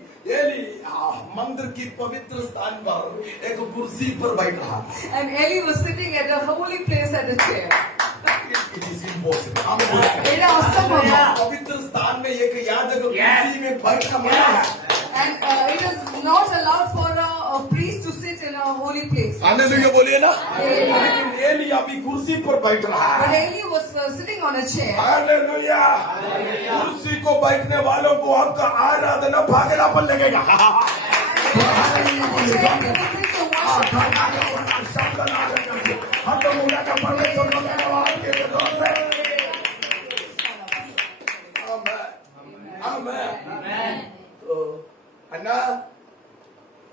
मंदिर की पवित्र स्थान पर एक कुर्सी पर बैठ रहा। And Eli was sitting at a holy place at a chair. It is impossible. हमें बोलते हैं, It was असंभव. पवित्र स्थान में एक याजक कुर्सी में बैठना मना है। And it is not allowed for a priest to sit in a holy place. Hallelujah बोलिए ना। Amen. लेकिन एली अभी कुर्सी पर बैठ रहा But है। Eli was sitting on a chair. Hallelujah. कुर्सी को बैठने वालों को आपका आराधना भागनापन लगेगा। हम तो मुझे का परमेश्वर को धन्यवाद के लिए आमेन। तो अन्ना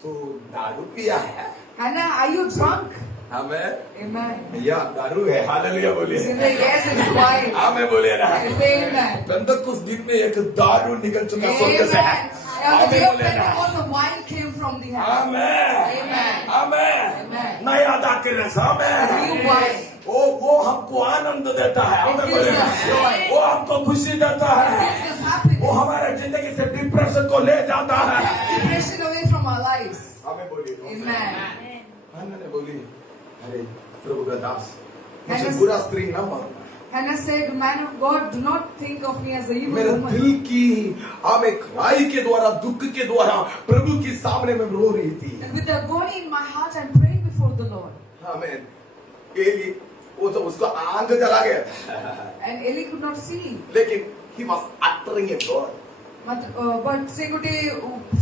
तो दारू पिया है? Hannah, are you drunk? Amen. Amen. या दारू है। हालेलुया She बोलिए। said, yes, it's wine. आमेन बोलिए ना। Amen. पेंतकुस्त दिन में एक दारू निकल चुका स्वर्ग से है। On the day amen of बोलिए ना। Pentecost, the wine came from the heaven. Amen. Amen. Amen. Amen. नया दाखिल है। आमेन। New wine. वो हमको आनंद देता है। आमेन बोलिए ना। वो हमको खुशी देता है। Gives us happiness. वो हमारे जिंदगी से डिप्रेशन को ले जाता है। Depression away from our lives. आमेन बोलिए। Amen. हन्ना ने बोली, अरे प्रभु का दास, मुझे हन्ना- बुरा स्त्री न मानना। Hannah said, man of God, do not think of me as a evil मेरे woman. दिल की हमें खाई के द्वारा दुख के द्वारा प्रभु के सामने में रो रही थी। And with agony in my heart, I'm praying before the Lord. Amen. Eli वो तो उसका आंख जला गया, And Eli could not see. लेकिन he was uttering a word। But से गोटे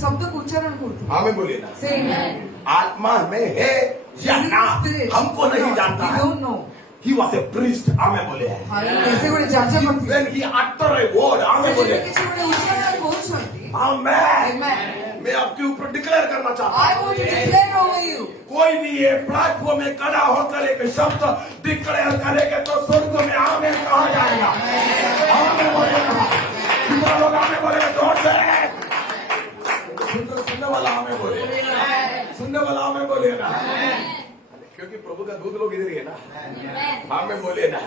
शब्द को उच्चारण करती. हमें बोलिए ना, Say amen. आत्मा में है या ना हमको नहीं जानता We है। don't know. He was a priest। हमें बोले हैं। हालेलुया. से गोटे जांचा करती. When he uttered a word, हमें बोले से किसी गोटे उच्चारण करूछंती. आमेन। Amen. मैं आपके ऊपर डिक्लेयर करना चाहता हूँ, I want to declare over you. कोई भी ये प्लेटफॉर्म में खड़ा होकर एक शब्द डिक्लेयर करेगा तो स्वर्ग में आमेन कहा जाएगा। आमेन बोलेगा। कितना लोग आमेन बोलेगा जोर से? सुनने वाला आमेन बोले, सुनने वाला आमेन बोले ना, क्योंकि प्रभु का दूध लोग इधर ही है ना। आमेन बोले ना।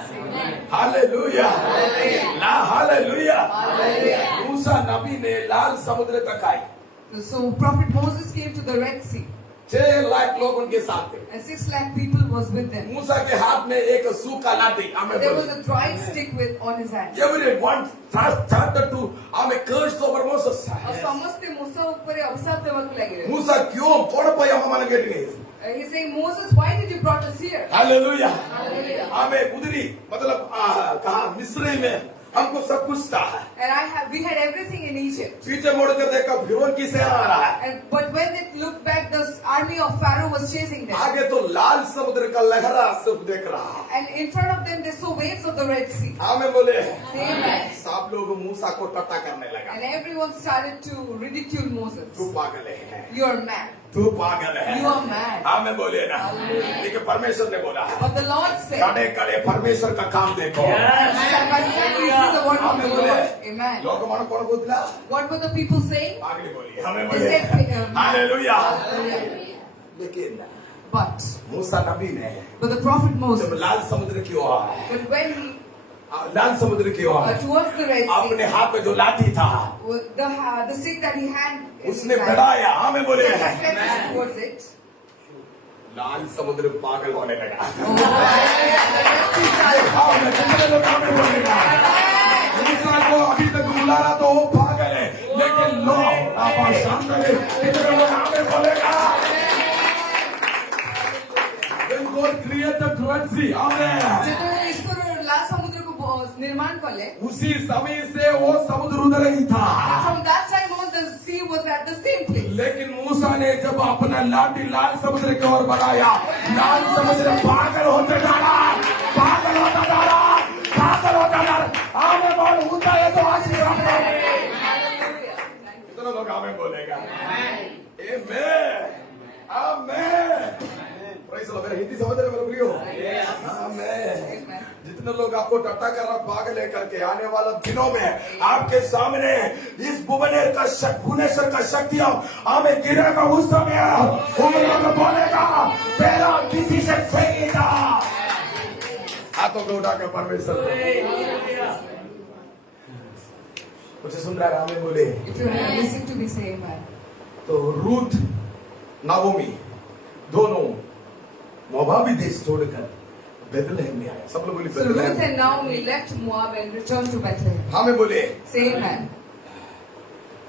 हालेलुया। ला हालेलुया। मूसा नबी ने लाल समुद्र तक आए। So Prophet Moses came to the Red Sea. 6 lakh लोग उनके साथ थे। And 6 lakh people was with them. मूसा के हाथ में एक सूखा लाठी। आमेन There was बोले। a dried stick with on his hand. Everyone started to curse over Moses. और समस्त मूसा ऊपर अभिशाप देवक लगे. मूसा क्यों कौन पाया हमारे गेट में? He's saying, Moses, why did you brought us here? Hallelujah. Hallelujah. हमें उधरी मतलब कहा मिस्र में हमको सब कुछ था। And we had everything in Egypt. पीछे मुड़ कर देखा फिरौन की सेना आ रहा है। But when they looked back, the army of Pharaoh was chasing them. आगे तो लाल समुद्र का लहरा सिर्फ देख रहा। And in front of them, they saw waves of the Red Sea. हमें बोले Amen. सब लोग मूसा को टट्टा करने लगा। And everyone started to ridicule Moses. तू पागल है, You're mad. तू पागल है। You are mad. आमें बोलिए ना। लेकिन परमेश्वर ने बोला है, But the Lord said, कड़े कड़े परमेश्वर का काम देखो। step by step you see the word of the Lord. Amen. लोग मानो कौन बोला? What were the people saying? आगे बोलिए, हमें They बोलिए। said, hallelujah. Hallelujah. लेकिन But मूसा नबी ने the prophet जब Moses, लाल समुद्र की ओर, but when he लाल समुद्र की ओर towards the Red अपने Sea, हाथ में जो लाठी था the stick that he had, in his उसने hand, बढ़ाया। हमें बोले he stretched towards it. लाल समुद्र पागल होने लगा। Oh, हाँ, मैं कितने लोग हमें बोलेगा मूसा को अभी तक बुलाना तो वो पागल है, लेकिन लो आप शांत करें, कितने लोग हमें बोलेगा When God created the Red Sea, आमें जितने ईश्वर लाल समुद्र को निर्माण कर ले, उसी समय से वो समुद्र उधर ही था। from that time on the sea was at the same place. लेकिन मूसा ने जब अपना लाठी लाल समुद्र की ओर बढ़ाया, लाल समुद्र पागल होते जा रहा, पागल होता जा रहा, पागल होता जा रहा। आमें बोल होता है तो आशीष हमें। कितने लोग आमें बोलेगा? Amen, amen. Praise the Lord. मेरा हिंदी समझ रहे मेरे प्रियो? आमें। जितने लोग आपको टट्टा कर रहा पागल है करके, आने वाला दिनों में आपके सामने इस भुवनेश्वर का शक्ति हमें गिरेगा। उस समय उन लोग बोलेगा तेरा किसी से सही था। हाथों को उठाकर परमेश्वर मुझे सुन रहा है? हमें बोले If you listen to me, say amen. तो रूथ नाओमी दोनों मोआबी देश छोड़कर बेथलेहम में आए। सब लोग बोले So Ruth Bethlehem. and Naomi left Moab and returned to Bethlehem. हमें बोले Say amen.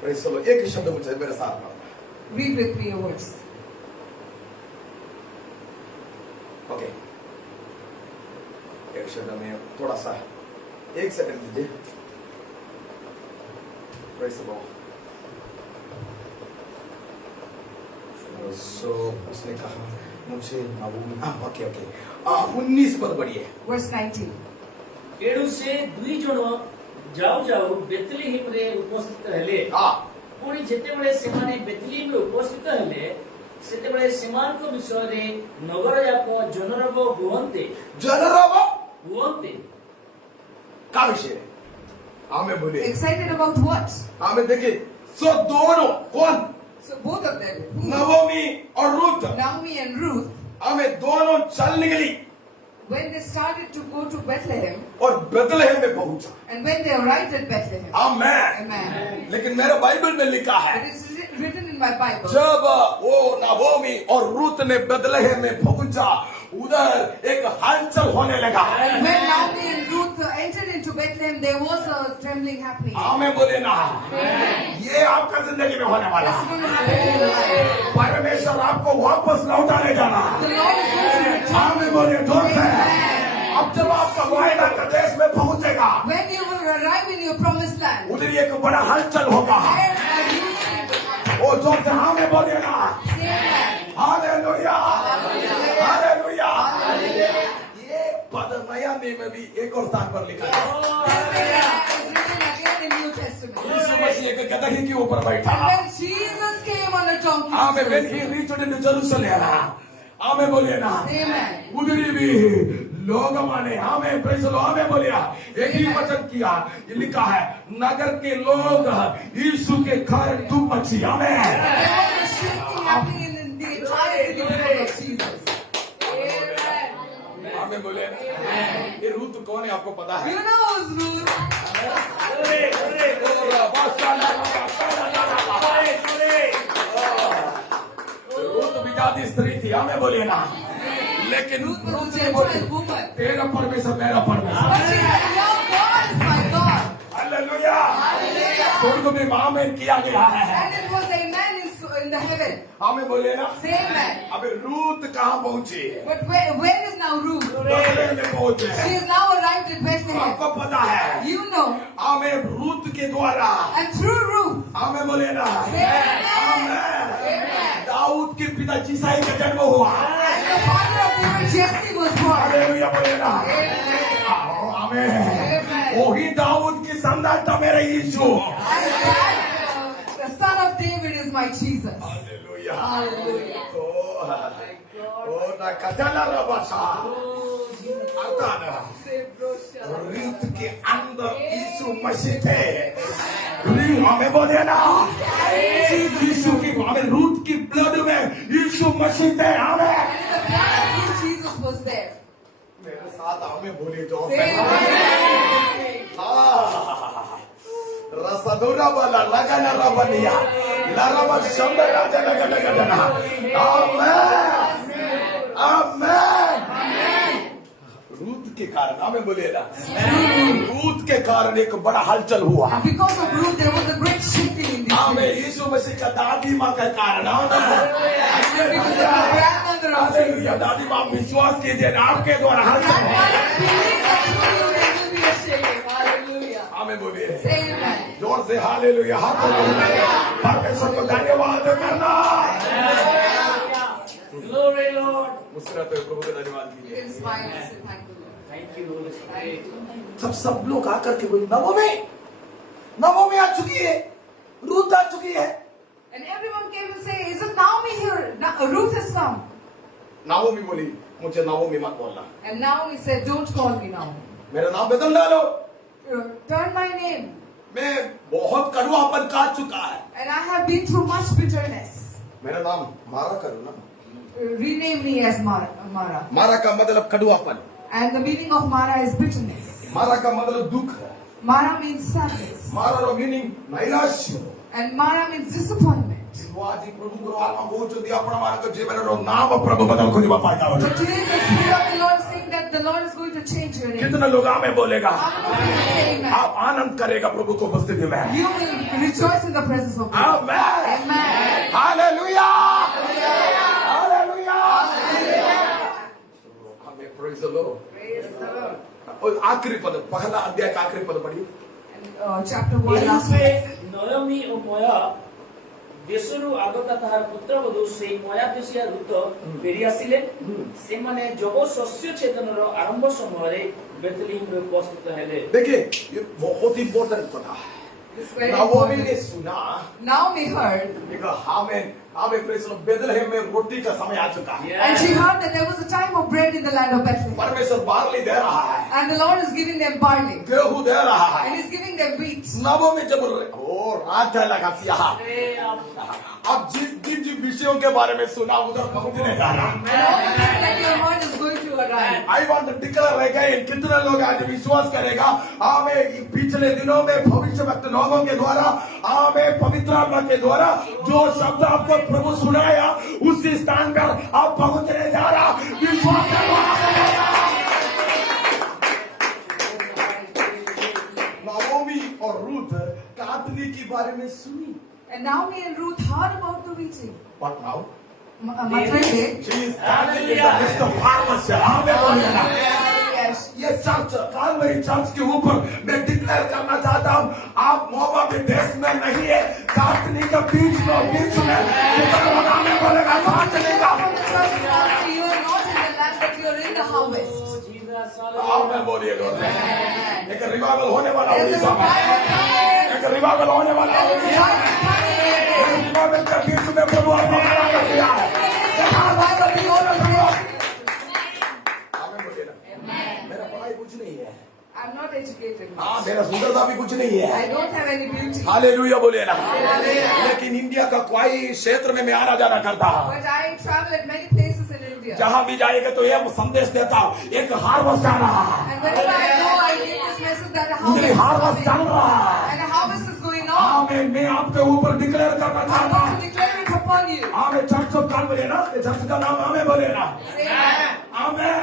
Praise the Lord. एक ही शब्द मुझे मेरे साथ पढ़ना। Read with me your words. Okay, एक शब्द में थोड़ा सा, एक सेकंड दीजिए। Praise the Lord. सो उसने कहा मुझे नाओमी, ओके ओके, 19 पद बढ़िए। Verse 19. एडू से दुई जण जाऊ जाऊ बेथलेहेम रे उपस्थित रहले। हाँ, पुणी जेतेबेले सेमाने बेथलेहेम रे उपस्थित हेले सेतेबेले सेमानक विषय रे नगर याक जनरब हुअन्ते का विषय हमें बोले। Excited about what? हमें देखिए, सो दोनों कौन? So both of them, नवोमी और रूथ, Naomi and Ruth, हमें दोनों चल निकली when they started to go to Bethlehem, और बेथलेहम में पहुंचा। and when they arrived at Bethlehem, amen. amen. लेकिन मेरे बाइबल में लिखा है It is written in my Bible. जब वो नाओमी और रूथ ने बेथलेहम में पहुंचा, उधर एक हलचल होने लगा। When Naomi and Ruth entered into Bethlehem, there was a trembling happening. हमें बोले ना, ये आपका जिंदगी में होने वाला This is है। going to happen in your life. परमेश्वर आपको वापस लौटाने जाना। The Lord is going to return. हमें बोले जोर से, अब जब आपका वायदा का देश में पहुंचेगा, When you will arrive in your promised land, उधर एक बड़ा हलचल होगा। there are you वो जोर से हमें बोले ना, say amen. Hallelujah, hallelujah. ये पद नया में भी एक और स्थान पर लिखा है। This is written again in New Testament. यीशु मसीह एक गदही के ऊपर बैठा। When Jesus came on a donkey, आमें when he reached into Jerusalem, आमें बोलिए ना, amen. उधर भी लोग माने, आमें प्रेज़ द लॉर्ड, आमें बोलिए। एक ही वचन किया, ये लिखा है, नगर के लोग यीशु के कारण धूप मची। आमें। There was a shifting happening in the entire city because of Jesus. Amen. आमें बोले। ये रूथ कौन है आपको पता है? You know who's Ruth? Ruth विजाती स्त्री थी, आमें बोलिए ना। लेकिन Ruth was रूथ a ने बोली, Gentile woman. तेरा परमेश्वर मेरा परमेश्वर। But she had your God is my God. Hallelujah. Hallelujah. स्वर्ग में आमेन किया गया है। And it was a man in the heaven. आमें बोलिए ना। Say amen. अबे रूथ कहाँ पहुंची? But where is now Ruth? Bethlehem में पहुंचे। She is now arrived at Bethlehem. आपको पता है, You know. आमें रूथ के द्वारा, And through Ruth, आमें बोलिए ना, Amen. आमें दाऊद के पिता जिसाई का जन्म हुआ। and the father of David, Jesse was born. Hallelujah बोलिए ना। Amen. आमें। Amen. वही दाऊद की संतान था मेरा यीशु। And that, the son of David is my Jesus. Hallelujah. Hallelujah. Oh, na katana rabasa. Atana. रीत के अंदर यीशु मसीह थे। रीत हमें बोले ना। यीशु की हमें रूट की ब्लड में यीशु मसीह थे हमें। Jesus was there. मेरे साथ हमें बोले तो। रसदुरा वाला लगना रबनिया, लरबा शब्द राजा लगना। आमेन, आमेन। रूत के कारण हमें बोले ना, रूत के कारण एक बड़ा हलचल हुआ। Because of Ruth, there was a great shaking in this हमें city. यीशु मसीह का दादी माँ के कारण हालेलुया। दादी माँ विश्वास कीजिए आपके द्वारा हलचल हमें बोलिए जोर से हालेलुया। हाथ परमेश्वर को धन्यवाद करना। Glory Lord. मुस्कुराते हुए प्रभु को धन्यवाद कीजिए। Thank you Holy Spirit. सब लोग आकर के बोले नवमी आ चुकी है, रूत आ चुकी है। And everyone came and say, "Isn't Naomi here? Ruth has come." नवमी बोली मुझे नवमी मत बोलना, And Naomi said, "Don't call me Naomi. मेरा नाम बदल डालो। Turn my name. मैं बहुत कड़वापन काट चुका है, And I have been through much bitterness. मेरा नाम मारा करो ना। Rename me as Mara. मारा का मतलब कड़वापन, And the meaning of Mara is bitterness. मारा का मतलब दुख है, Mara means sadness. मारा का मीनिंग नैराश्य। And Mara means disappointment. आज प्रभु को आत्मा बोल चुकी अपना मारा का जीवन रो नाम प्रभु बदल को दिवा पाएगा। But today the Spirit of the Lord is saying that the Lord is going to change your name. कितने लोग हमें बोलेगा Amen. आप आनंद करेगा प्रभु को उपस्थिति में। You will rejoice in the presence of God. Amen, Amen. Hallelujah, hallelujah. हमें praise the Lord. Praise the Lord. और आखिरी पद, पहला अध्याय का आखिरी पद पढ़िए। And, chapter 1 last से verse. नयमी ओ मोया देशरू आगता ताहार पुत्रवधू से मोया देशिया ऋत फेरी आसिले से माने जब शस्य छेदनर आरंभ समय बेथलेहेम रे उपस्थित हेले। देखिए ये बहुत इंपॉर्टेंट पता है। This is very नवमी ने important. सुना, Naomi heard, देखो हमें प्रेज़ द लॉर्ड बेथलेहेम में रोटी का समय आ चुका है। and she heard that there was a time of bread in the land of Bethlehem. परमेश्वर बार्ली दे रहा है, And the Lord is giving them barley. गेहूं दे रहा है। And He's giving them wheat. नवमी जब ओ रात लगा सिया अब जिन विषयों के बारे में सुना उधर पहुंचने जा रहा। And all the things that your heart is going to arrive. I want to declare again, कितने लोग आज विश्वास करेगा हमें पिछले दिनों में भविष्यवक्ता लोगों के द्वारा हमें पवित्र आत्मा के द्वारा जो शब्द आपको प्रभु सुनाया उसी स्थान पर आप पहुंचने जा रहा। विश्वास नवमी और रूथ कातली के बारे में सुनी। And Naomi and Ruth heard about the wedding. What now? Maternity. She is standing in the midst of farmers. Hallelujah. Yes. ये चर्च कालवरी चर्च के ऊपर मैं डिक्लेयर करना चाहता हूँ आप मोआब के देश में नहीं है, कातली के बीच में बोलेगा कातली का। You are not in the land, but you are in the harvest. आप में बोलिए एक रिवाइवल होने वाला है, There's a revival coming. एक रिवाइवल होने वाला है। There's a revival coming. Revival के बीच में प्रभु आपको खड़ा कर दिया है। Revival be all around. आमीन बोलिए ना। मेरा पढ़ाई कुछ नहीं है, I'm not educated. हाँ मेरा सुंदरता भी कुछ नहीं है। I don't have any beauty. Hallelujah बोलिए ना। लेकिन इंडिया का कोई क्षेत्र में मैं आना जाना करता हूँ, But I travel at many places in India. जहाँ भी जाएगा तो ये संदेश देता हूँ एक हार्वेस्ट आ रहा है, And whenever I go, I give this message that a मुझे हार्वेस्ट harvest is चल coming. रहा है। And a harvest is going on. मैं आपके ऊपर डिक्लेयर करना I'm चाहता going हूँ। to declare it upon you. Amen church of Calvary ना, चर्च का नाम आमें बोले ना। Say amen. आमें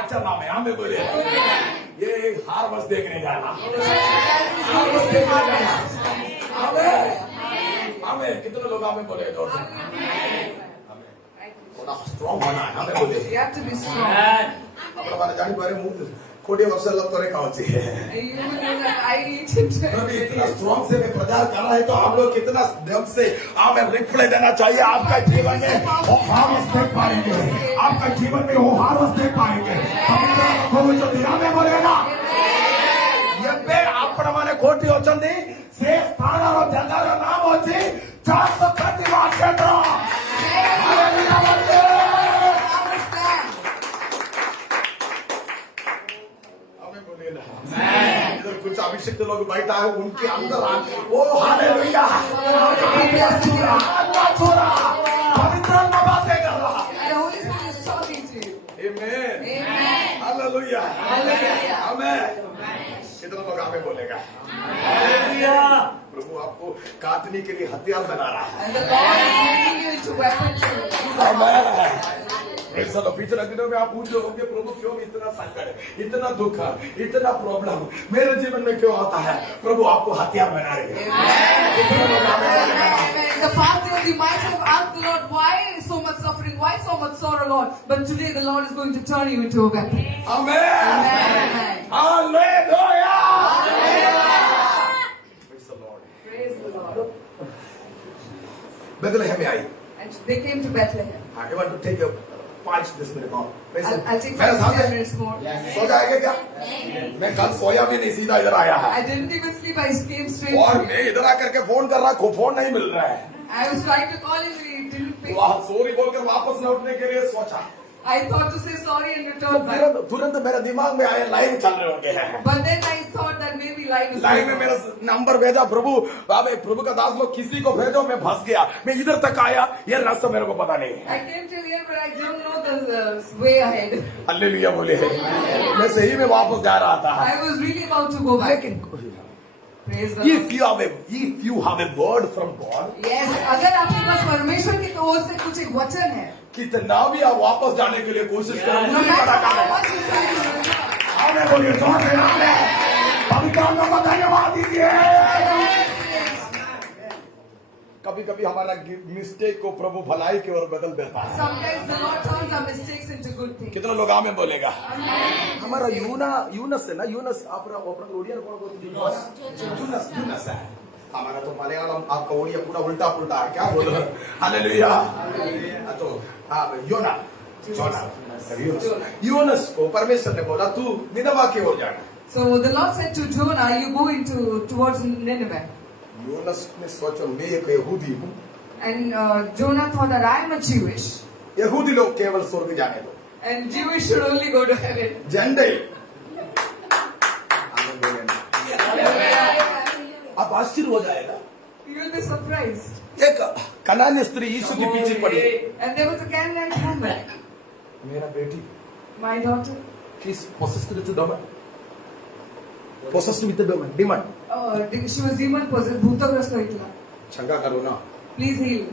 अच्छा नाम है, आमें बोले। ये एक हार्वेस्ट देखने जा रहा। हार्वेस्ट देखने जा रहा। आमें आमें कितने लोग आमें बोले जोर से। थोड़ा स्ट्रॉन्ग होना है, आमें बोले। You have to be strong. अपना बारे जानी बारे मुंह कोड़ी अवसर लग तो रेखा होती है। You will know that I eat it. अभी इतना स्ट्रॉन्ग से मैं प्रचार कर रहा है तो आप लोग कितना दम से हमें रिप्लाई देना चाहिए। आपका जीवन में वो हार्वेस्ट देख पाएंगे, आपका जीवन में वो हार्वेस्ट देख पाएंगे। जो दिया में बोलेगा ये अपने माने खोटी होती से स्थान और जगह नाम होती 400 बोलिए ना। इधर कुछ अभिषिक्त लोग बैठा है, उनके अंदर ओ हालेलुया, पवित्र आत्मा बातें कर रहा। And the Holy Spirit is talking to you. आमीन, Amen. Hallelujah, Hallelujah. आमीन। कितना लोग आमीन बोलेगा? हालेलुया। प्रभु आपको काटने के लिए हथियार बना रहा है। And the Lord is making you into weapons. पिछले दिनों में आप पूछ रहे होंगे प्रभु क्यों इतना संकट, इतना दुख, इतना प्रॉब्लम मेरे जीवन में क्यों आता है? प्रभु आपको हथियार बना रहे हैं। In the past days you might have asked the Lord, why so much suffering, why so much sorrow, Lord? But today the Lord is going to turn you into a weapon. आमीन, Amen. Hallelujah. Praise the Lord. Praise the Lord. Bethlehem में आई। And they came to Bethlehem. I want to take a 5-10 minute call. I'll take मेरे 5 साथ 10 minutes more. सो जाएगा क्या? मैं कल सोया भी नहीं, सीधा इधर आया है I didn't even sleep, I came straight. और मैं इधर आकर के फोन कर रहा, फोन नहीं मिल रहा है। I was trying to call him, he didn't pick. वहाँ सॉरी बोलकर वापस लौटने के लिए सोचा, I thought to say sorry and return back. तुरंत मेरे दिमाग में आया लाइन चल रहे होंगे हैं। But then I thought that maybe line is line में मेरा नंबर भेजा, प्रभु बाबे प्रभु का दास लोग किसी को भेजो, मैं फंस गया, मैं इधर तक आया, ये रास्ता मेरे को पता नहीं है। I came till here, but I don't know the way ahead. Hallelujah बोले, मैं सही में वापस जा रहा था। I was really about to go back. लेकिन Praise the if Lord. you have a word from God, Yes, अगर आपके पास परमेश्वर की ओर से कुछ एक वचन है, कितना भी आप वापस जाने के लिए कोशिश करो, no नहीं matter पता how करें। much you try to return, आमीन बोलिए, जोर से आमीन। पवित्र आत्मा को धन्यवाद दीजिए। कभी कभी हमारा मिस्टेक को प्रभु भलाई की ओर बदल देता है। sometimes the Lord turns our mistakes into good things. कितना लोग आमीन बोलेगा? हमारा यूनस है ना, यूनस अपना ओडिया कौन बोलते हैं? यूनस है। हमारा तो मलयालम, आपका ओडिया पूरा उल्टा पुल्टा है, क्या बोलो? हालेलुया। तो यूनस को परमेश्वर ने बोला तू निनवा की ओर जाना। So the Lord said to Jonah, you go towards Nineveh. Yunus ने सोचा मैं एक यहूदी हूँ, And Jonah thought that I am a Jewish, यहूदी लोग केवल स्वर्ग जाने दो, and Jewish should only go to heaven. Gentile. आप आश्चर्य हो जाएगा। You will be surprised. एक कनानी स्त्री यीशु के पीछे पड़ी, And there was a Canaanite woman, मेरा बेटी my daughter. किस possessed with the demon, possessed with the demon, She was demon possessed, भूतग्रस्त हुई. चंगा करो ना। Please heal.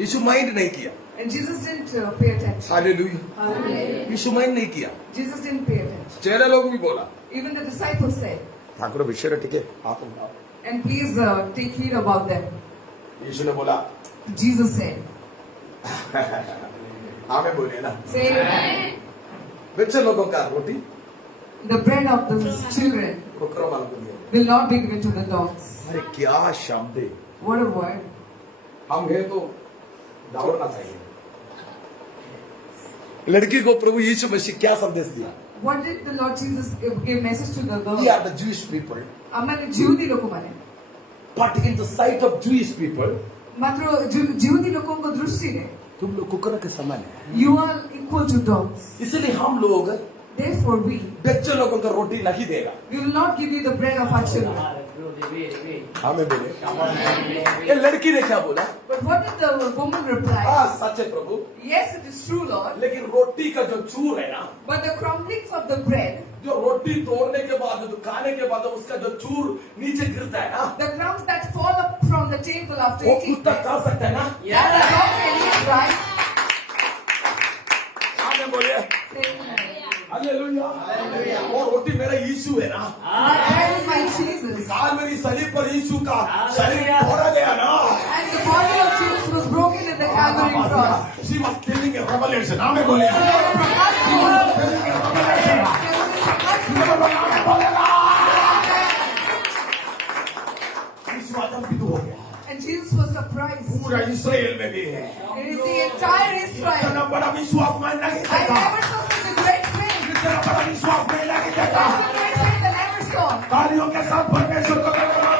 यीशु माइंड नहीं किया। And Jesus didn't pay attention. Hallelujah. Hallelujah. Yeshu mind नहीं किया। Jesus didn't pay attention. चेले लोग भी बोला, Even the disciples said, Thakur विषय टिके आप उठाओ। and please take heed about them. यीशु ने बोला, Jesus said, आमें बोले ना, say, बच्चे लोगों का रोटी the bread of the children कुकरों वालों को दिया। will not be given to the dogs. अरे क्या शब्द है। What a word. हम गए तो दौड़ना चाहिए। लड़की को प्रभु यीशु मसीह क्या संदेश दिया? What did the Lord Jesus give message to the We girl? are the Jewish people, आम्हाला जिवदी लोक माने. but in the sight of Jewish people, मात्र जिवदी लोगों को दृष्टि ने, तुम लोग कुकर के समान है। you are equal to dogs. इसलिए हम लोग Therefore we बच्चे लोगों को रोटी नहीं देगा। will not give you the bread of our children. हमें बोले, ये लड़की ने क्या बोला? But what did the woman reply? हाँ सच है प्रभु, Yes, it is true, Lord. लेकिन रोटी का जो चूर है ना, But the crumblings of the bread, जो रोटी तोड़ने के बाद, जो खाने के बाद उसका जो चूर नीचे गिरता है ना, the crumbs that fall up from the table after वो eating, कुत्ता खा सकता है ना? that the dog can eat, right? हमें बोले, हालेलुया। और रोटी मेरा यीशु है ना, That is my Jesus. काल मेरी सलीब पर यीशु का शरीर तोड़ा गया ना। And the body of Jesus was broken in the Calvary cross. She was telling a revelation. हमें बोले, यीशु आतंकित हो गया। And Jesus was surprised. पूरा इस्राएल में भी है। It is the entire Israel. इतना बड़ा विश्वास मैं नहीं I देखा। never saw such a great faith. इतना बड़ा विश्वास मैं नहीं देखा। Such a great faith I never saw. तालियों के साथ परमेश्वर को धन्यवाद।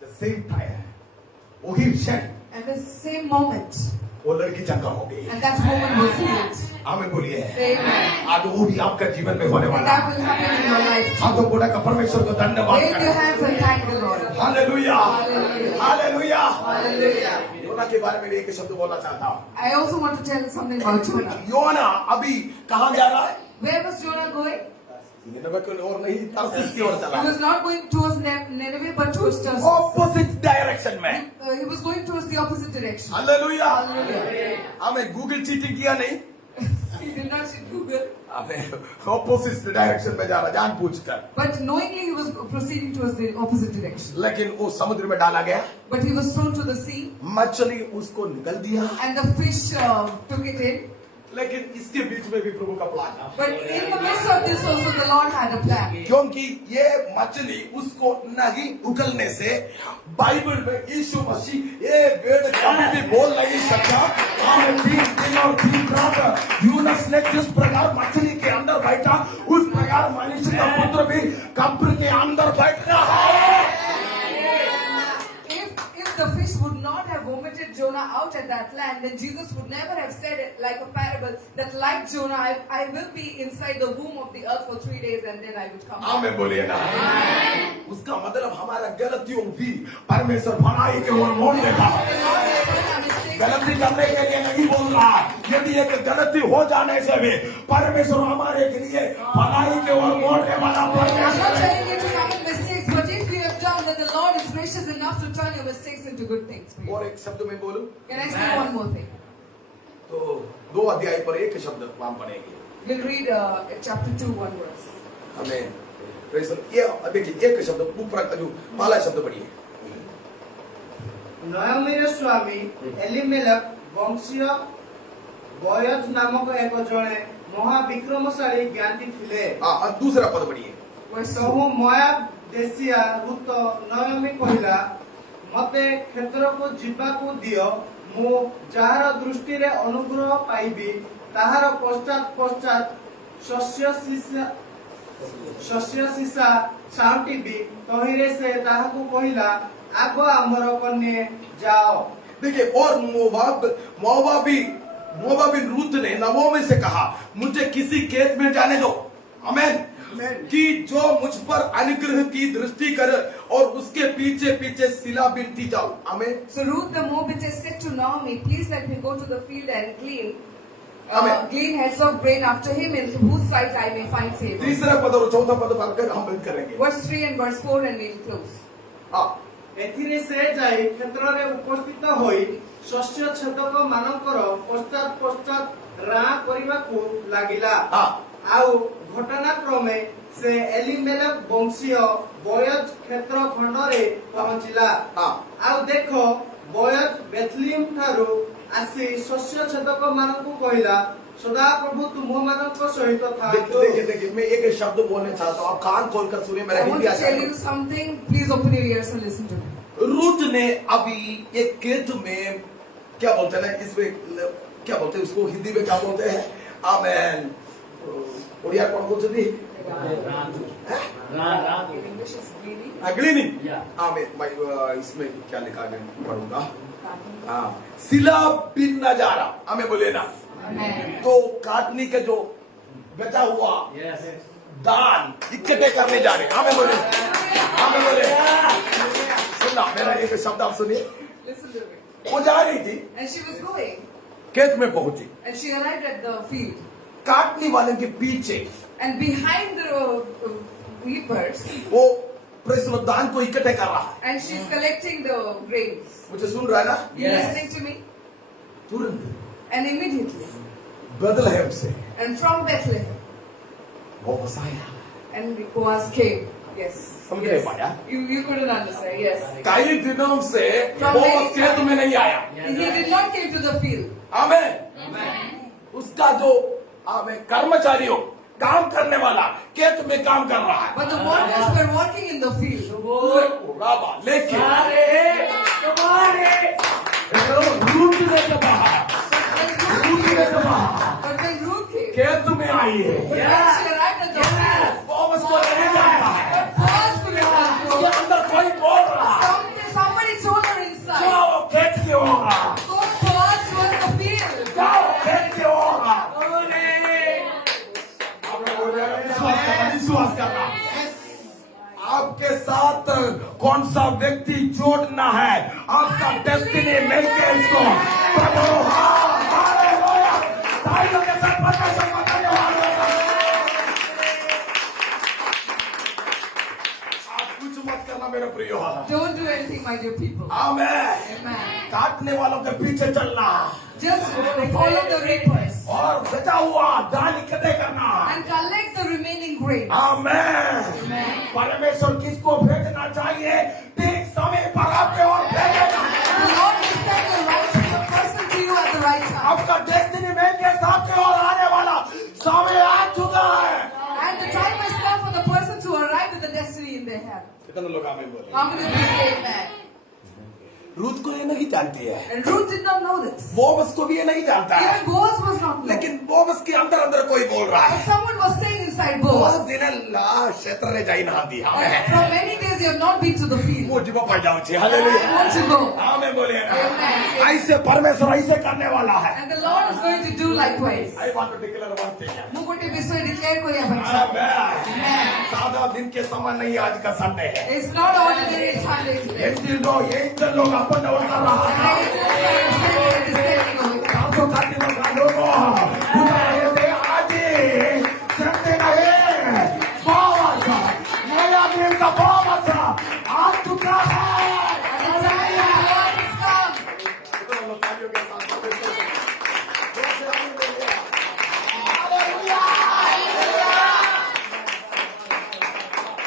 The same time, वही क्षण At the same moment, वो लड़की चंगा हो गई। and that woman was healed. आमें बोलिए। Amen. आज वो भी आपका जीवन में होने And वाला that है। will happen in your life. हाँ तो बोला का परमेश्वर को धन्यवाद Wave your hands and thank the Lord. Hallelujah Hallelujah. Hallelujah. Hallelujah. योना के बारे में भी एक शब्द बोलना चाहता हूँ। I also want to tell you something about Jonah. योना अभी कहाँ जा रहा है? Where was Jonah going? Nineveh की ओर नहीं, तर्सीस की ओर चला। He was not going towards Nineveh but towards Tarsus. Opposite direction में। He was going towards the opposite direction. Hallelujah. Hallelujah. हमें गूगल चीटिंग किया नहीं, He did not see Google, हमें opposite direction में जा रहा जान पूछकर। but knowingly he was proceeding towards the opposite direction. लेकिन वो समुद्र में डाला गया, But he was thrown to the sea, मछली उसको निकल दिया। and the fish took it in. लेकिन इसके बीच में भी प्रभु का प्लान था, But in the midst of this also the Lord had a plan. क्योंकि ये मछली उसको नहीं उगलने से बाइबल में यीशु मसीह ये वेद कभी भी बोल नहीं सकता। हमें 3 दिन और 3 रात यूनस ने जिस प्रकार मछली के अंदर बैठा, उस प्रकार मनुष्य का पुत्र भी कब्र के अंदर बैठना है। If the fish would not have vomited Jonah out at that land, then Jesus would never have said it like a parable that like Jonah, I will be inside the womb of the earth for 3 days and then I would come out. आमें बोलिए ना। उसका मतलब हमारा गलतियों भी परमेश्वर भलाई के ओर मोड़ देगा। गलती करने के लिए नहीं बोल रहा, यदि एक गलती हो जाने से भी परमेश्वर हमारे के लिए भलाई के ओर मोड़ने वाला I'm not परमेश्वर है। telling you to commit mistakes, but if you have done that, the Lord is gracious enough to turn your mistakes into good things for you. और एक शब्द में बोलूं Can I say one more thing? तो 2 अध्याय पर एक शब्द हम पढ़ेंगे। We'll read chapter 2, 1 verse. हमें ये देखिए एक शब्द ऊपर जो पहला शब्द पढ़िए। नयोमीर स्वामी एलिमेलेक वंशीय बोयज नामक एक जणे महाविक्रमशाली ज्ञानी थिले। हाँ दूसरा पद पढ़िए। Verse 2. कहूँ मोआब देशिया रुत नयोमी कहिला मते क्षेत्र को जीवा को दियो मु जहार दृष्टि रे अनुग्रह पाइबी ताहार पश्चात पश्चात शस्य सीसा छांटिबी तहिरे से ताहाकु कहिला आगो आमर कन्ये जाओ। देखिए और मोवाबी रूत ने नवोमी से कहा, मुझे किसी खेत में जाने दो, आमेन, कि जो मुझ पर अनुग्रह की दृष्टि करे और उसके पीछे पीछे सिला बिनती जाऊं, आमेन। So Ruth the Moabitess said to Naomi, please let me go to the field and glean Amen. glean heads of grain after him in whose sight I may find favor. तीसरा पद और चौथा पद पढ़कर हम बंद करेंगे। Verse 3 and verse 4 and we'll close. हाँ एथिरे से जाई क्षेत्र रे उपस्थित होई शस्य छेदक मानकर पश्चात पश्चात रा करिबाकू लागिला। हाँ आउ घटनाक्रमे से एलिमेलेक वंशीय बोयज क्षेत्र खंड रे पहुंचिला। हाँ आउ देखो बोयज बेथलीम ठारू आसी शस्य छेदक मानकू कहिला सदा प्रभु तुम मानक सहित था। देखिए मैं एक शब्द बोलने चाहता हूँ, आप कान खोलकर सुनिए, मेरा I want हिंदी to अच्छा tell you something. Please open your ears and listen to me. Ruth ने अभी एक खेत में क्या बोलते हैं ना, इसमें क्या बोलते हैं उसको हिंदी में क्या बोलते हैं, आमेन, उड़िया कौन बोलते थे, English is gleaning. ग्लीनिंग, आमेन। मैं इसमें क्या लिखा है पढ़ूंगा, हाँ सिला बिन नजारा, हमें बोले ना, Amen. तो काटने के जो बचा हुआ दान इकट्ठे करने जा रहे, हमें बोले, हमें बोले, सुनना मेरा एक शब्द आप सुनिए। Listen to me. वो जा रही थी, And she was going, खेत में पहुंची, and she arrived at the field. काटने वाले के पीछे And behind the reapers, वो प्रश्न दान को इकट्ठे कर रहा है। and she's collecting the grains. मुझे सुन रहा है ना? You listening to me? तुरंत And immediately, बदलहम से and from Bethlehem, वो बसाया, and Boaz came. Yes. समझ नहीं पाया? You couldn't understand. Yes. कई दिनों से वो खेत में नहीं आया, He did not came to the field. आमेन। उसका जो आमेन कर्मचारी हो, काम करने वाला खेत में काम कर रहा है, But the workers were working in the field. लेकिन रूट ने कहा, रूट ने कहा But when Ruth came, खेत में आई है, she arrived at the field. वो उसको नहीं जानता है, But Boaz could not उसके go. अंदर कोई बोल रहा है, Somebody told her inside. जाओ खेत की होगा, Go Boaz was the field. जाओ खेत की होगा, विश्वास करना। आपके साथ कौन सा व्यक्ति जोड़ना है, आपका डेस्टिनी मेकर इसको प्रभु हालेलुया तालियों के साथ परमेश्वर को धन्यवाद देना। आप कुछ मत करना मेरे प्रियो। Don't do anything, my dear people. Amen. Amen. काटने वालों के पीछे चलना Just follow the reapers और बचा हुआ दान इकट्ठे करना। and collect the remaining grain. Amen. Amen. परमेश्वर किसको भेजना चाहिए, ठीक समय पर आपके और भेजेगा। The Lord will send the right person to you at the right time. आपका डेस्टिनी मेकर आपके और आने वाला समय आ चुका है। And the time has come for the person to arrive with the destiny in their hand. कितने लोग आमीन बोले? How many of you say amen? Ruth को ये नहीं जानती है, And Ruth did not know this. Boaz को भी ये नहीं जानता है, Even Boaz was not known. लेकिन बोअज के अंदर अंदर कोई बोल रहा है, But someone was saying inside बहुत Boaz, दिन क्षेत्र ने जाई ना दी हमें from many days you have not been to the field. मुझे पाई जाओ छी। I hallelujah. want to go. आमीन बोलिए ना। Amen. ऐसे परमेश्वर ऐसे करने वाला है। And the Lord is going to do likewise. I want to declare one thing. ମୁଁ ଗୋଟେ ବିଷୟ declare କରିବା ପାଇଁ ଚାହେଁ। आमेन। Amen. सादा दिन के समय नहीं, आज का संडे है। It's not ordinary Sunday today. Angel लोग अपन और कर रहा And है। angels are sailing over. आपको खाती में गालों को बुलाए थे आज ही, चलते नहीं। बावस, नया दिन का बावस आ चुका है। And the time of the Lord has come. इतना लोग तालियों के साथ परमेश्वर को जोर से आमीन बोलिए। हालेलुया।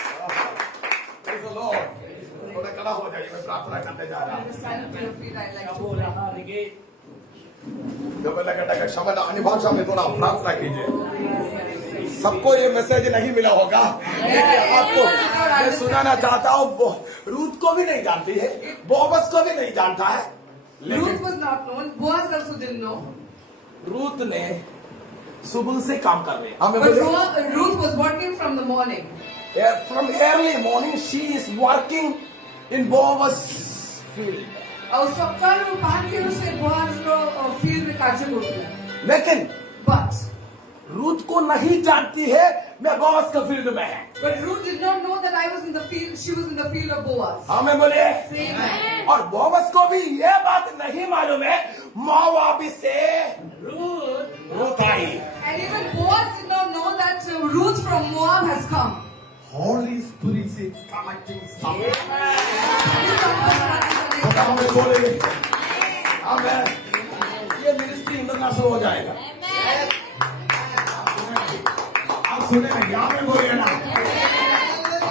Praise the Lord. थोड़ा खड़ा हो जाइए, मैं प्रार्थना करने जा रहा हूँ। Stand to your feet, I'd like to Kamu pray. laharige. जब लगा क्षमा अन्य भाषा में थोड़ा प्रार्थना कीजिए। सबको ये मैसेज नहीं मिला होगा, लेकिन आपको मैं सुनाना चाहता हूँ। रूथ को भी नहीं जानती है, बोअज को भी नहीं जानता है, Ruth लेकिन was not known. Boaz also didn't know. Ruth ने सुबह से काम कर रही है। हमें But बोले Ruth was working from the morning. from early morning she is working in Boaz field. और सकाळू पहाटेରୁ ସେ ବୋଆଜର ଫିଲ୍ଡରେ କାର୍ଯ୍ୟ କରୁଥିଲା। लेकिन But रूथ को नहीं जानती है मैं बोअज के फील्ड में है। Ruth did not know that I was in the field. She was in the field of Boaz. हमें बोले Say amen. और बोअज को भी ये बात नहीं मालूम है मोआब से Ruth I. And even Boaz did not know that Ruth from Moab has come. Holy Spirit is connecting something. Amen. हमें बोले हमें ये मिनिस्ट्री इंटरनेशनल हो जाएगा। आप सुनेंगे, हमें बोलिए ना।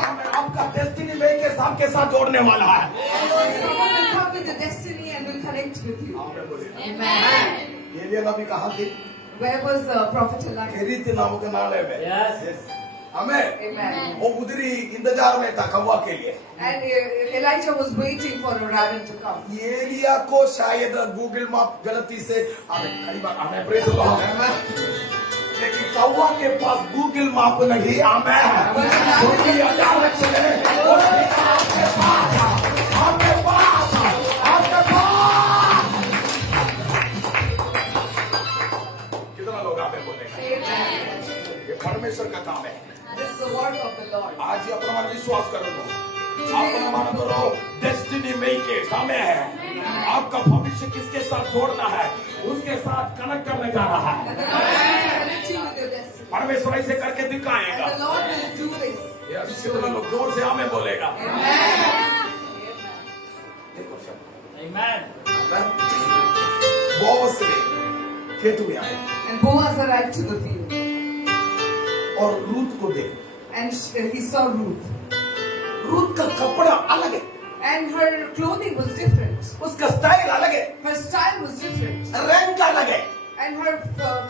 हमें आपका डेस्टिनी मेकर आपके साथ जोड़ने वाला है। Someone will come with the destiny and will connect with you. हमें बोलिए Amen. ये लिए नबी कहाँ थी? Where was Prophet Elijah? रीति नाम के नाले में। Yes. हमें Amen. वो उधरी इंतजार में था कौवा के लिए। And Elijah was waiting for a raven to come. ये एलिया को शायद गूगल मैप गलती से कई बार हमें प्रेस हुआ है, लेकिन कौवा के पास गूगल मैप नहीं। हमें क्योंकि डायरेक्शन है आपके पास, आपके पास, आपके पास। कितना लोग हमें बोलेंगे? Amen. ये परमेश्वर का काम है। This is the work of the Lord. आज ही अपना मन विश्वास करो, अपना मन करो। डेस्टिनी मेकर समय है, आपका भविष्य किसके साथ जोड़ना है, उसके साथ कनेक्ट करने जा रहा है। And the Lord will connect you with your destiny. परमेश्वर ऐसे करके दिखाएगा। And the Lord will do this. Yes, कितना लोग जोर से हमें बोलेगा? Amen. देखो सब, Amen. बोअज ने खेत में आए And Boaz arrived to the field. और रूथ को देख, And he saw Ruth. Ruth का कपड़ा अलग है, And her clothing was different. उसका स्टाइल अलग है, Her style was different. रंग अलग है। And her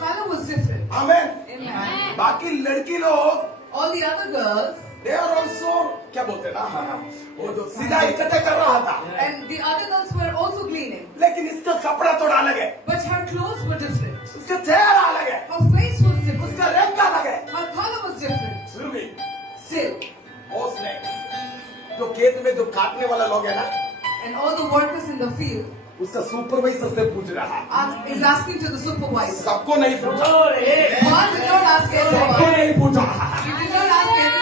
color was different. Amen. Amen. बाकी लड़की लोग All the other girls they are also क्या बोलते हैं ना, वो जो सीधा इकट्ठा कर रहा था, and the other girls were also cleaning. लेकिन इसका कपड़ा थोड़ा अलग है, But her clothes were different. उसका चेहरा अलग है, Her face was different. उसका रंग अलग है। Her color was different. फिर भी Still. उसने जो खेत में जो काटने वाला लोग है ना, And all the workers in the field उसका सुपरवाइजर से पूछ रहा है। is asking to the supervisor. सबको नहीं पूछा, Glory. God did not ask सबको everyone. नहीं पूछा, He did not ask everyone.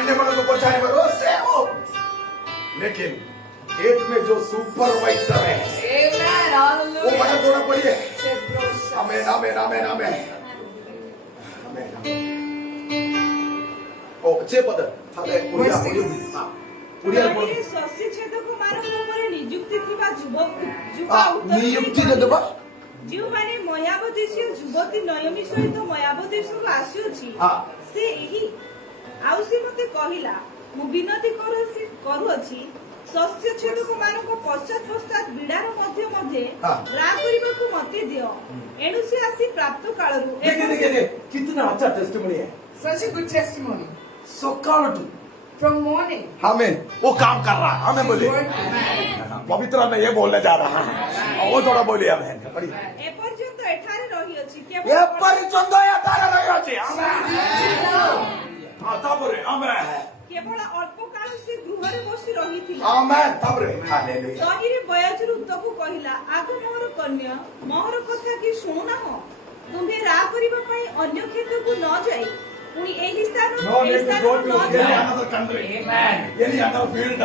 अन्य मनों को पहुंचाने पर वो से हो, लेकिन खेत में जो सुपरवाइजर है वो बड़ा थोड़ा पड़ी है। आमेन आमेन आमेन आमेन आमेन। ओ अच्छे पद थाले पुरिया पुरिया ଜମିରେ ଶସ୍ୟ ଛେଦକମାନଙ୍କ ଉପରେ ନିଯୁକ୍ତି ଥିବା ଯୁବା नियुक्ति दे देबा ଯେଉଁମାନେ ମୋୟାବ ଦେଶୀୟ ଯୁବତୀ ନୟମୀ ସହିତ ମୋୟାବ ଦେଶରୁ ଆସିଅଛି ହଁ। ସେ ଏହି ଆଉ ସେ ମୋତେ କହିଲା ମୁଁ ବିନତି କରୁଅଛି ଶସ୍ୟ ଛେଦକମାନଙ୍କ ପଶ୍ଚାତ ବିଡ଼ାର ମଧ୍ୟ ହଁ। ରା କରିବାକୁ ମୋତେ ଦିଅ। ଏଣୁ ସେ ଆସି ପ୍ରାପ୍ତ କାଳରୁ देखिए कितना अच्छा टेस्टिमनी है। Such a good testimony. सकाल टू From morning. हमें वो काम कर रहा है। हमें बोले पवित्र में ये बोलने जा रहा है। वो थोड़ा बोलिए हमें पढ़ी ଏପର୍ଯ୍ୟନ୍ତ ଏଠାରେ ରହିଅଛି ये କେବଳ परिचंद या तारा रही होची हमें हाँ तब रे हमें କେବଳ ଅଳ୍ପ କାଳ ସେ ଗୃହରେ ବସି ରହିଥିଲା। हमें तब रे हालेलुया ତହିଁରେ ବୟଜରୁ ତାକୁ କହିଲା ଆଗ ମୋର କନ୍ୟା ମୋର କଥା କି ଶୁଣୁନାହ ତୁମ୍ଭେ ରା କରିବା ପାଇଁ ଅନ୍ୟ କ୍ଷେତ୍ରକୁ ନ ଯାଇ ପୁଣି ଏହି ସ୍ଥାନକୁ No need to go to any another country. Amen. Any other field.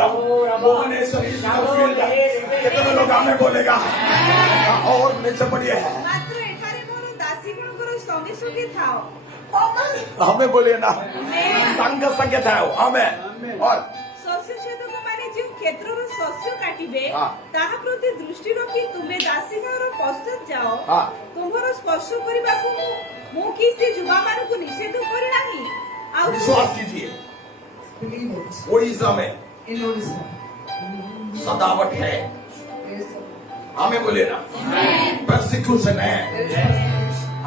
Bhubaneswar is another field. कितने लोग हमें बोलेगा और नीचे बढ़िए है ମାତ୍ର ଏଠାରେ ମୋର ଦାସୀଗଣଙ୍କର ସଙ୍ଗେ ସଙ୍ଗେ ଥାଅ। हमें बोलिए ना संग संग था हमें और ଶସ୍ୟ ଛେଦକମାନେ ଯେଉଁ କ୍ଷେତ୍ରର ଶସ୍ୟ କାଟିବେ ହଁ। ତାହା ପ୍ରତି ଦୃଷ୍ଟି ରଖି ତୁମେ ଦାସୀଗଣର ପଶ୍ଚାତ ଯାଅ। ହଁ। ତୁମ୍ଭର ସ୍ପର୍ଶ କରିବାକୁ ମୁଁ କି ସେ ଯୁବାମାନଙ୍କୁ ନିଷେଧ କରିନାହିଁ। ଆଉ विश्वास कीजिए Believe it. उड़ीसा में In Odisha. सदावट है There is हमें बोले ना प्रोसिक्यूशन है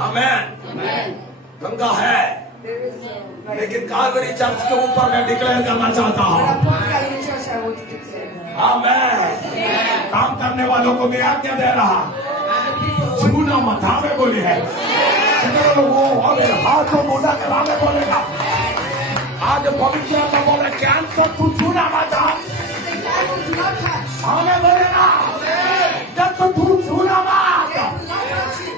हमें गंगा है लेकिन कालवरी चर्च के ऊपर मैं डिक्लेयर करना चाहता But हूँ upon Calvary Church, I want to declare. हमें काम करने वालों को मैं आज्ञा दे रहा छूना मत हमें बोली है कितने लोग वो अगर हाथ को मोटा करा में बोलेगा आज पवित्र आत्मा बोले कैंसर तू छूना मत Do not touch. हमें बोलेगा जब तो तू छूना मत They will not touch you.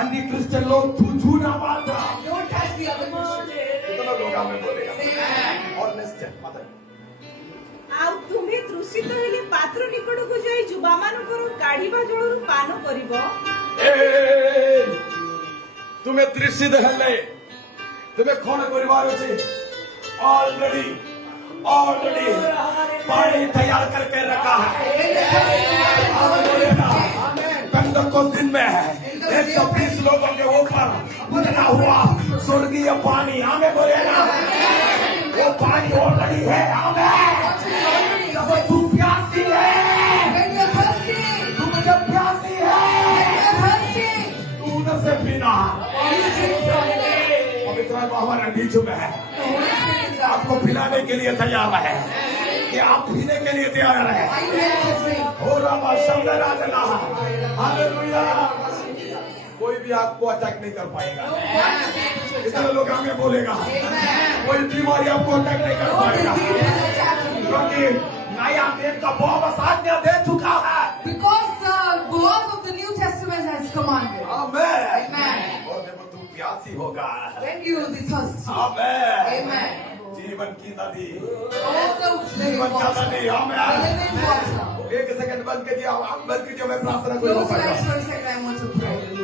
अन्य क्रिश्चियन लोग तू छूना मत Don't touch the other Christian. कितने लोग हमें बोलेगा Say amen. और निश्चय मत ଆଉ ତୁମ୍ଭେ ତୃଷିତ ହେଲେ ପାତ୍ର ନିକଟକୁ ଯାଇ ଯୁବାମାନଙ୍କର କାଢିବା ଜଳରୁ ପାନ କରିବ। तुम्हें तृषित हेले तुम्हें कौन परिवार अच्छे ऑलरेडी पानी तैयार करके रखा है को दिन में है 120 लोगों के ऊपर उतना हुआ स्वर्गीय पानी हमें बोलेगा वो पानी ऑलरेडी है हमें जब तू प्यासी है When you're thirsty, तू मुझे प्यासी है you're thirsty. तू उधर से पीना You drink from there. पवित्र आत्मा हमारे बीच में है The Holy Spirit is आपको पिलाने के लिए तैयार है कि आप पीने के लिए तैयार है Are you ready to drink? हो रहा शब्द राजना हालेलुया कोई भी आपको अटैक नहीं कर पाएगा No one will be able to कितने attack. लोग हमें बोलेगा Amen. कोई बीमारी आपको अटैक नहीं कर No पाएगा disease will attack you. क्योंकि नया नियम का बहुत आज्ञा दे चुका है Because the laws of the New Testament has commanded. Amen Amen. और जब तू प्यासी होगा When you will be thirsty. Amen Amen. जीवन की नदी Also living जीवन का water. नदी The आमेन living water. एक सेकंड बंद कीजिए आप बंद कीजिए मैं प्रार्थना Close your करूंगा eyes for a second. I want to pray.